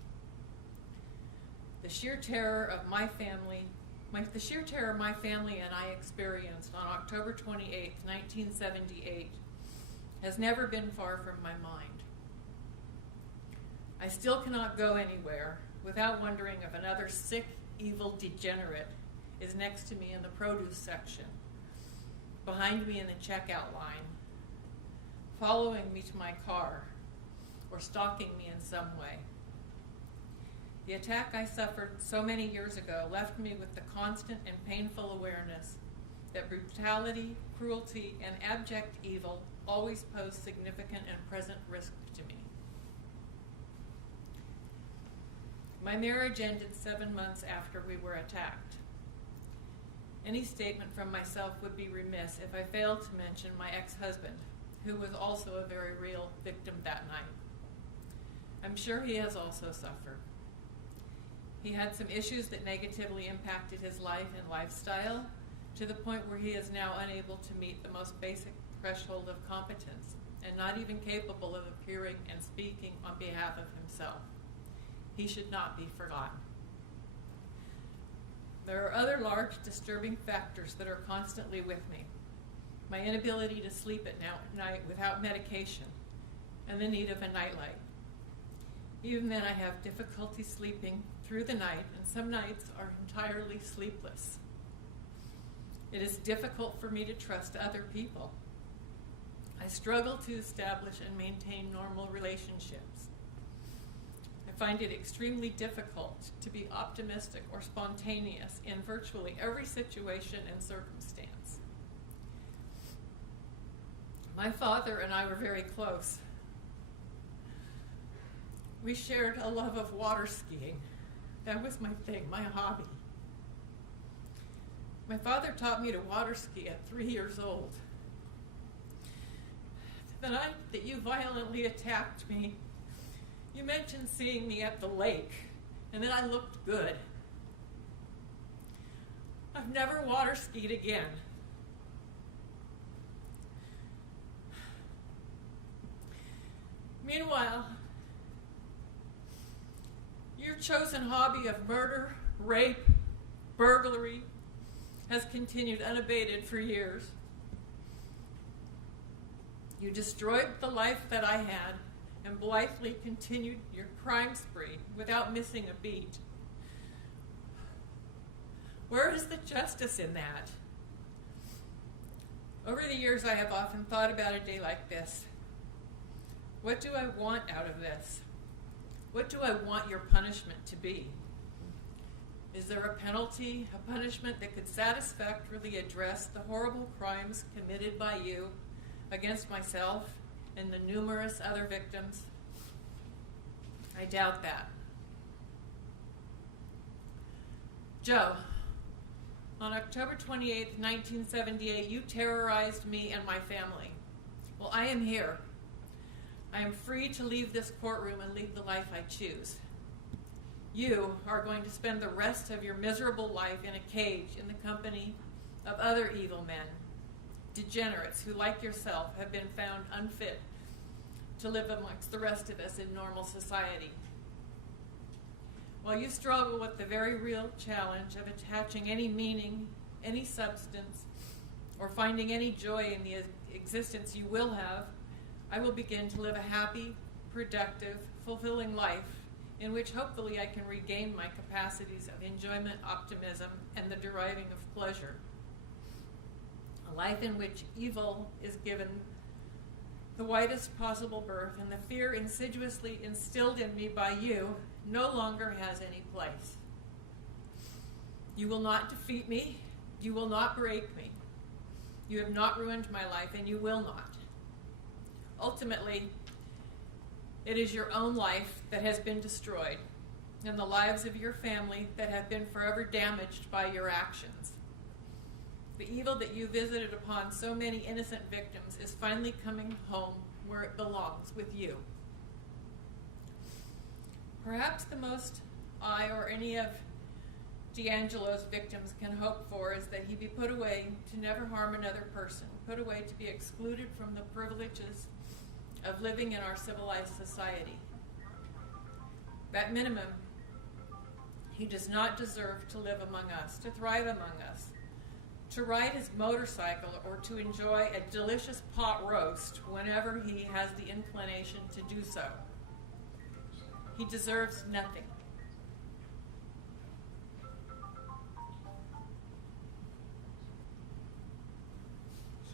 The sheer terror my family and I experienced on October 28, 1978, has never been far from my mind. I still cannot go anywhere without wondering if another sick, evil degenerate is next to me in the produce section, behind me in the checkout line, following me to my car, or stalking me in some way. The attack I suffered so many years ago left me with the constant and painful awareness that brutality, cruelty, and abject evil always pose significant and present risk to me. My marriage ended 7 months after we were attacked. Any statement from myself would be remiss if I failed to mention my ex-husband, who was also a very real victim that night. I'm sure he has also suffered. He had some issues that negatively impacted his life and lifestyle, to the point where he is now unable to meet the most basic threshold of competence, and not even capable of appearing and speaking on behalf of himself. He should not be forgotten. There are other large disturbing factors that are constantly with me. My inability to sleep at night without medication, and the need of a nightlight. Even then, I have difficulty sleeping through the night, and some nights are entirely sleepless. It is difficult for me to trust other people. I struggle to establish and maintain normal relationships. I find it extremely difficult to be optimistic or spontaneous in virtually every situation and circumstance. My father and I were very close. We shared a love of water skiing. That was my thing, my hobby. My father taught me to water ski at 3 years old. The night that you violently attacked me, you mentioned seeing me at the lake, and that I looked good. I've never water skied again. Meanwhile, your chosen hobby of murder, rape, burglary has continued unabated for years. You destroyed the life that I had and blithely continued your crime spree without missing a beat. Where is the justice in that? Over the years, I have often thought about a day like this. What do I want out of this? What do I want your punishment to be? Is there a penalty, a punishment that could satisfactorily address the horrible crimes committed by you against myself and the numerous other victims? I doubt that. Joe, on October 28th, 1978, you terrorized me and my family. Well, I am here. I am free to leave this courtroom and lead the life I choose. You are going to spend the rest of your miserable life in a cage in the company of other evil men, degenerates who, like yourself, have been found unfit to live amongst the rest of us in normal society. While you struggle with the very real challenge of attaching any meaning, any substance, or finding any joy in the existence you will have, I will begin to live a happy, productive, fulfilling life in which hopefully I can regain my capacities of enjoyment, optimism, and the deriving of pleasure. A life in which evil is given the widest possible berth and the fear insidiously instilled in me by you no longer has any place. You will not defeat me. You will not break me. You have not ruined my life, and you will not. Ultimately, it is your own life that has been destroyed, and the lives of your family that have been forever damaged by your actions. The evil that you visited upon so many innocent victims is finally coming home where it belongs, with you. Perhaps the most I or any of DeAngelo's victims can hope for is that he be put away to never harm another person, put away to be excluded from the privileges of living in our civilized society. At minimum, he does not deserve to live among us, to thrive among us, to ride his motorcycle, or to enjoy a delicious pot roast whenever he has the inclination to do so. He deserves nothing.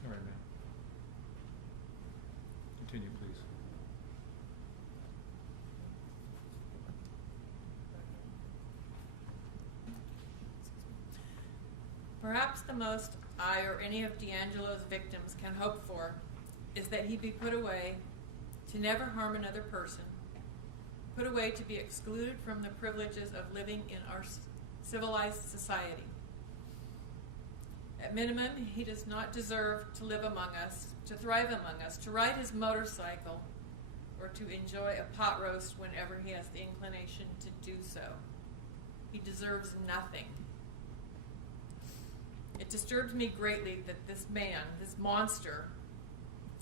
Sorry, ma'am. Continue, please. Perhaps the most I or any of DeAngelo's victims can hope for is that he be put away to never harm another person, put away to be excluded from the privileges of living in our civilized society. At minimum, he does not deserve to live among us, to thrive among us, to ride his motorcycle, or to enjoy a pot roast whenever he has the inclination to do so. He deserves nothing. It disturbs me greatly that this man, this monster,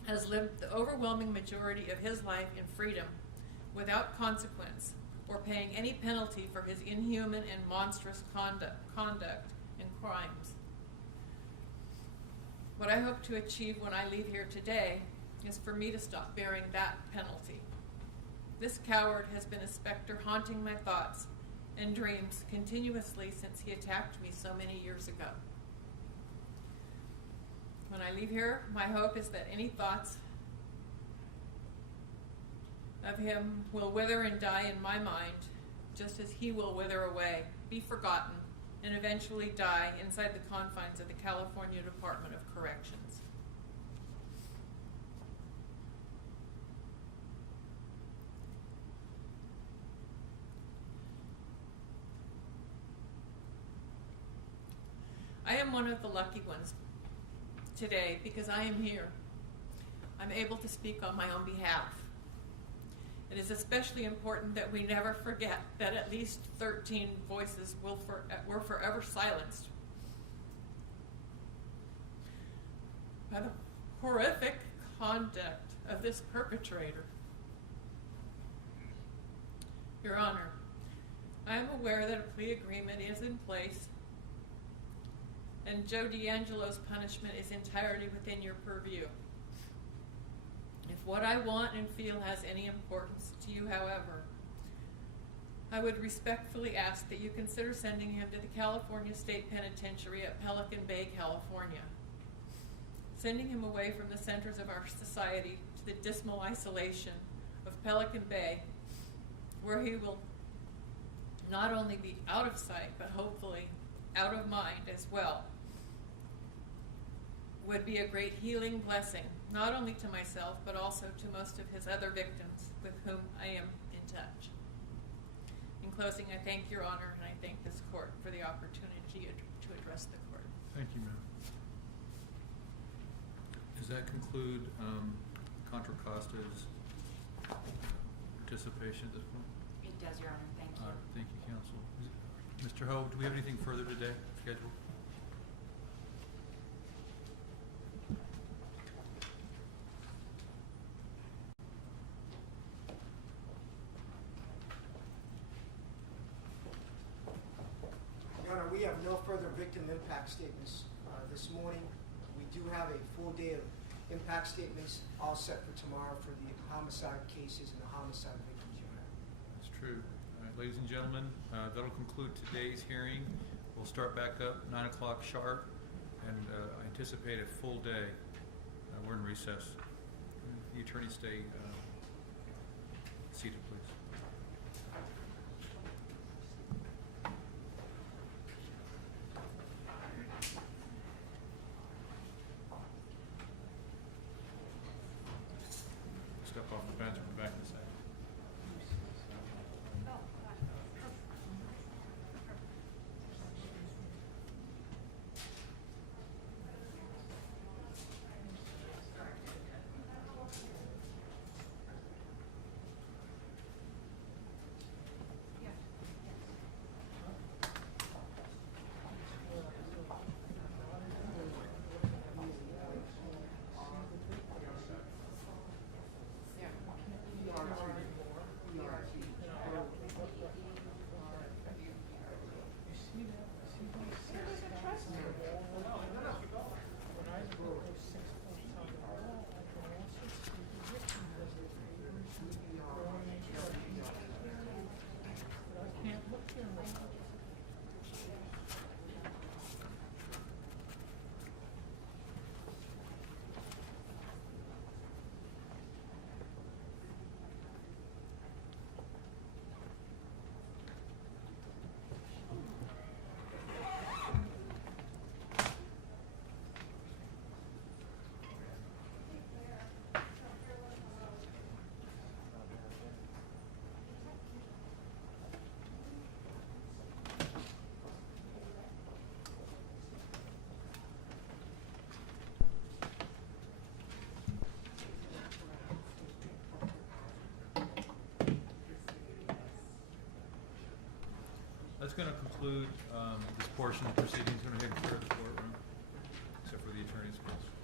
has lived the overwhelming majority of his life in freedom without consequence or paying any penalty for his inhuman and monstrous conduct and crimes. What I hope to achieve when I leave here today is for me to stop bearing that penalty. This coward has been a specter haunting my thoughts and dreams continuously since he attacked me so many years ago. When I leave here, my hope is that any thoughts of him will wither and die in my mind, just as he will wither away, be forgotten, and eventually die inside the confines of the California Department of Corrections. I am one of the lucky ones today because I am here. I'm able to speak on my own behalf. It is especially important that we never forget that at least 13 voices were forever silenced by the horrific conduct of this perpetrator. Your Honor, I am aware that a plea agreement is in place, and Joe DeAngelo's punishment is entirely within your purview. If what I want and feel has any importance to you, however, I would respectfully ask that you consider sending him to the California State Penitentiary at Pelican Bay, California. Sending him away from the centers of our society to the dismal isolation of Pelican Bay, where he will not only be out of sight, but hopefully out of mind as well, would be a great healing blessing, not only to myself, but also to most of his other victims with whom I am in touch. In closing, I thank Your Honor, and I thank this court for the opportunity to address the court. Thank you, ma'am. Does that conclude Contra Costa's participation at this point? It does, Your Honor. Thank you. All right, thank you, counsel. Mr. Ho, do we have anything further today scheduled? Your Honor, we have no further victim impact statements this morning. We do have a full day of impact statements all set for tomorrow for the homicide cases and the homicide victims, Your Honor. That's true. All right, ladies and gentlemen, that'll conclude today's hearing. We'll start back up 9 o'clock sharp, and I anticipate a full day. We're in recess. The attorneys stay seated, please. Step off the bench and come back in a second. That's going to conclude this portion of the proceedings. We're going to head clear the courtroom, except for the attorney's case.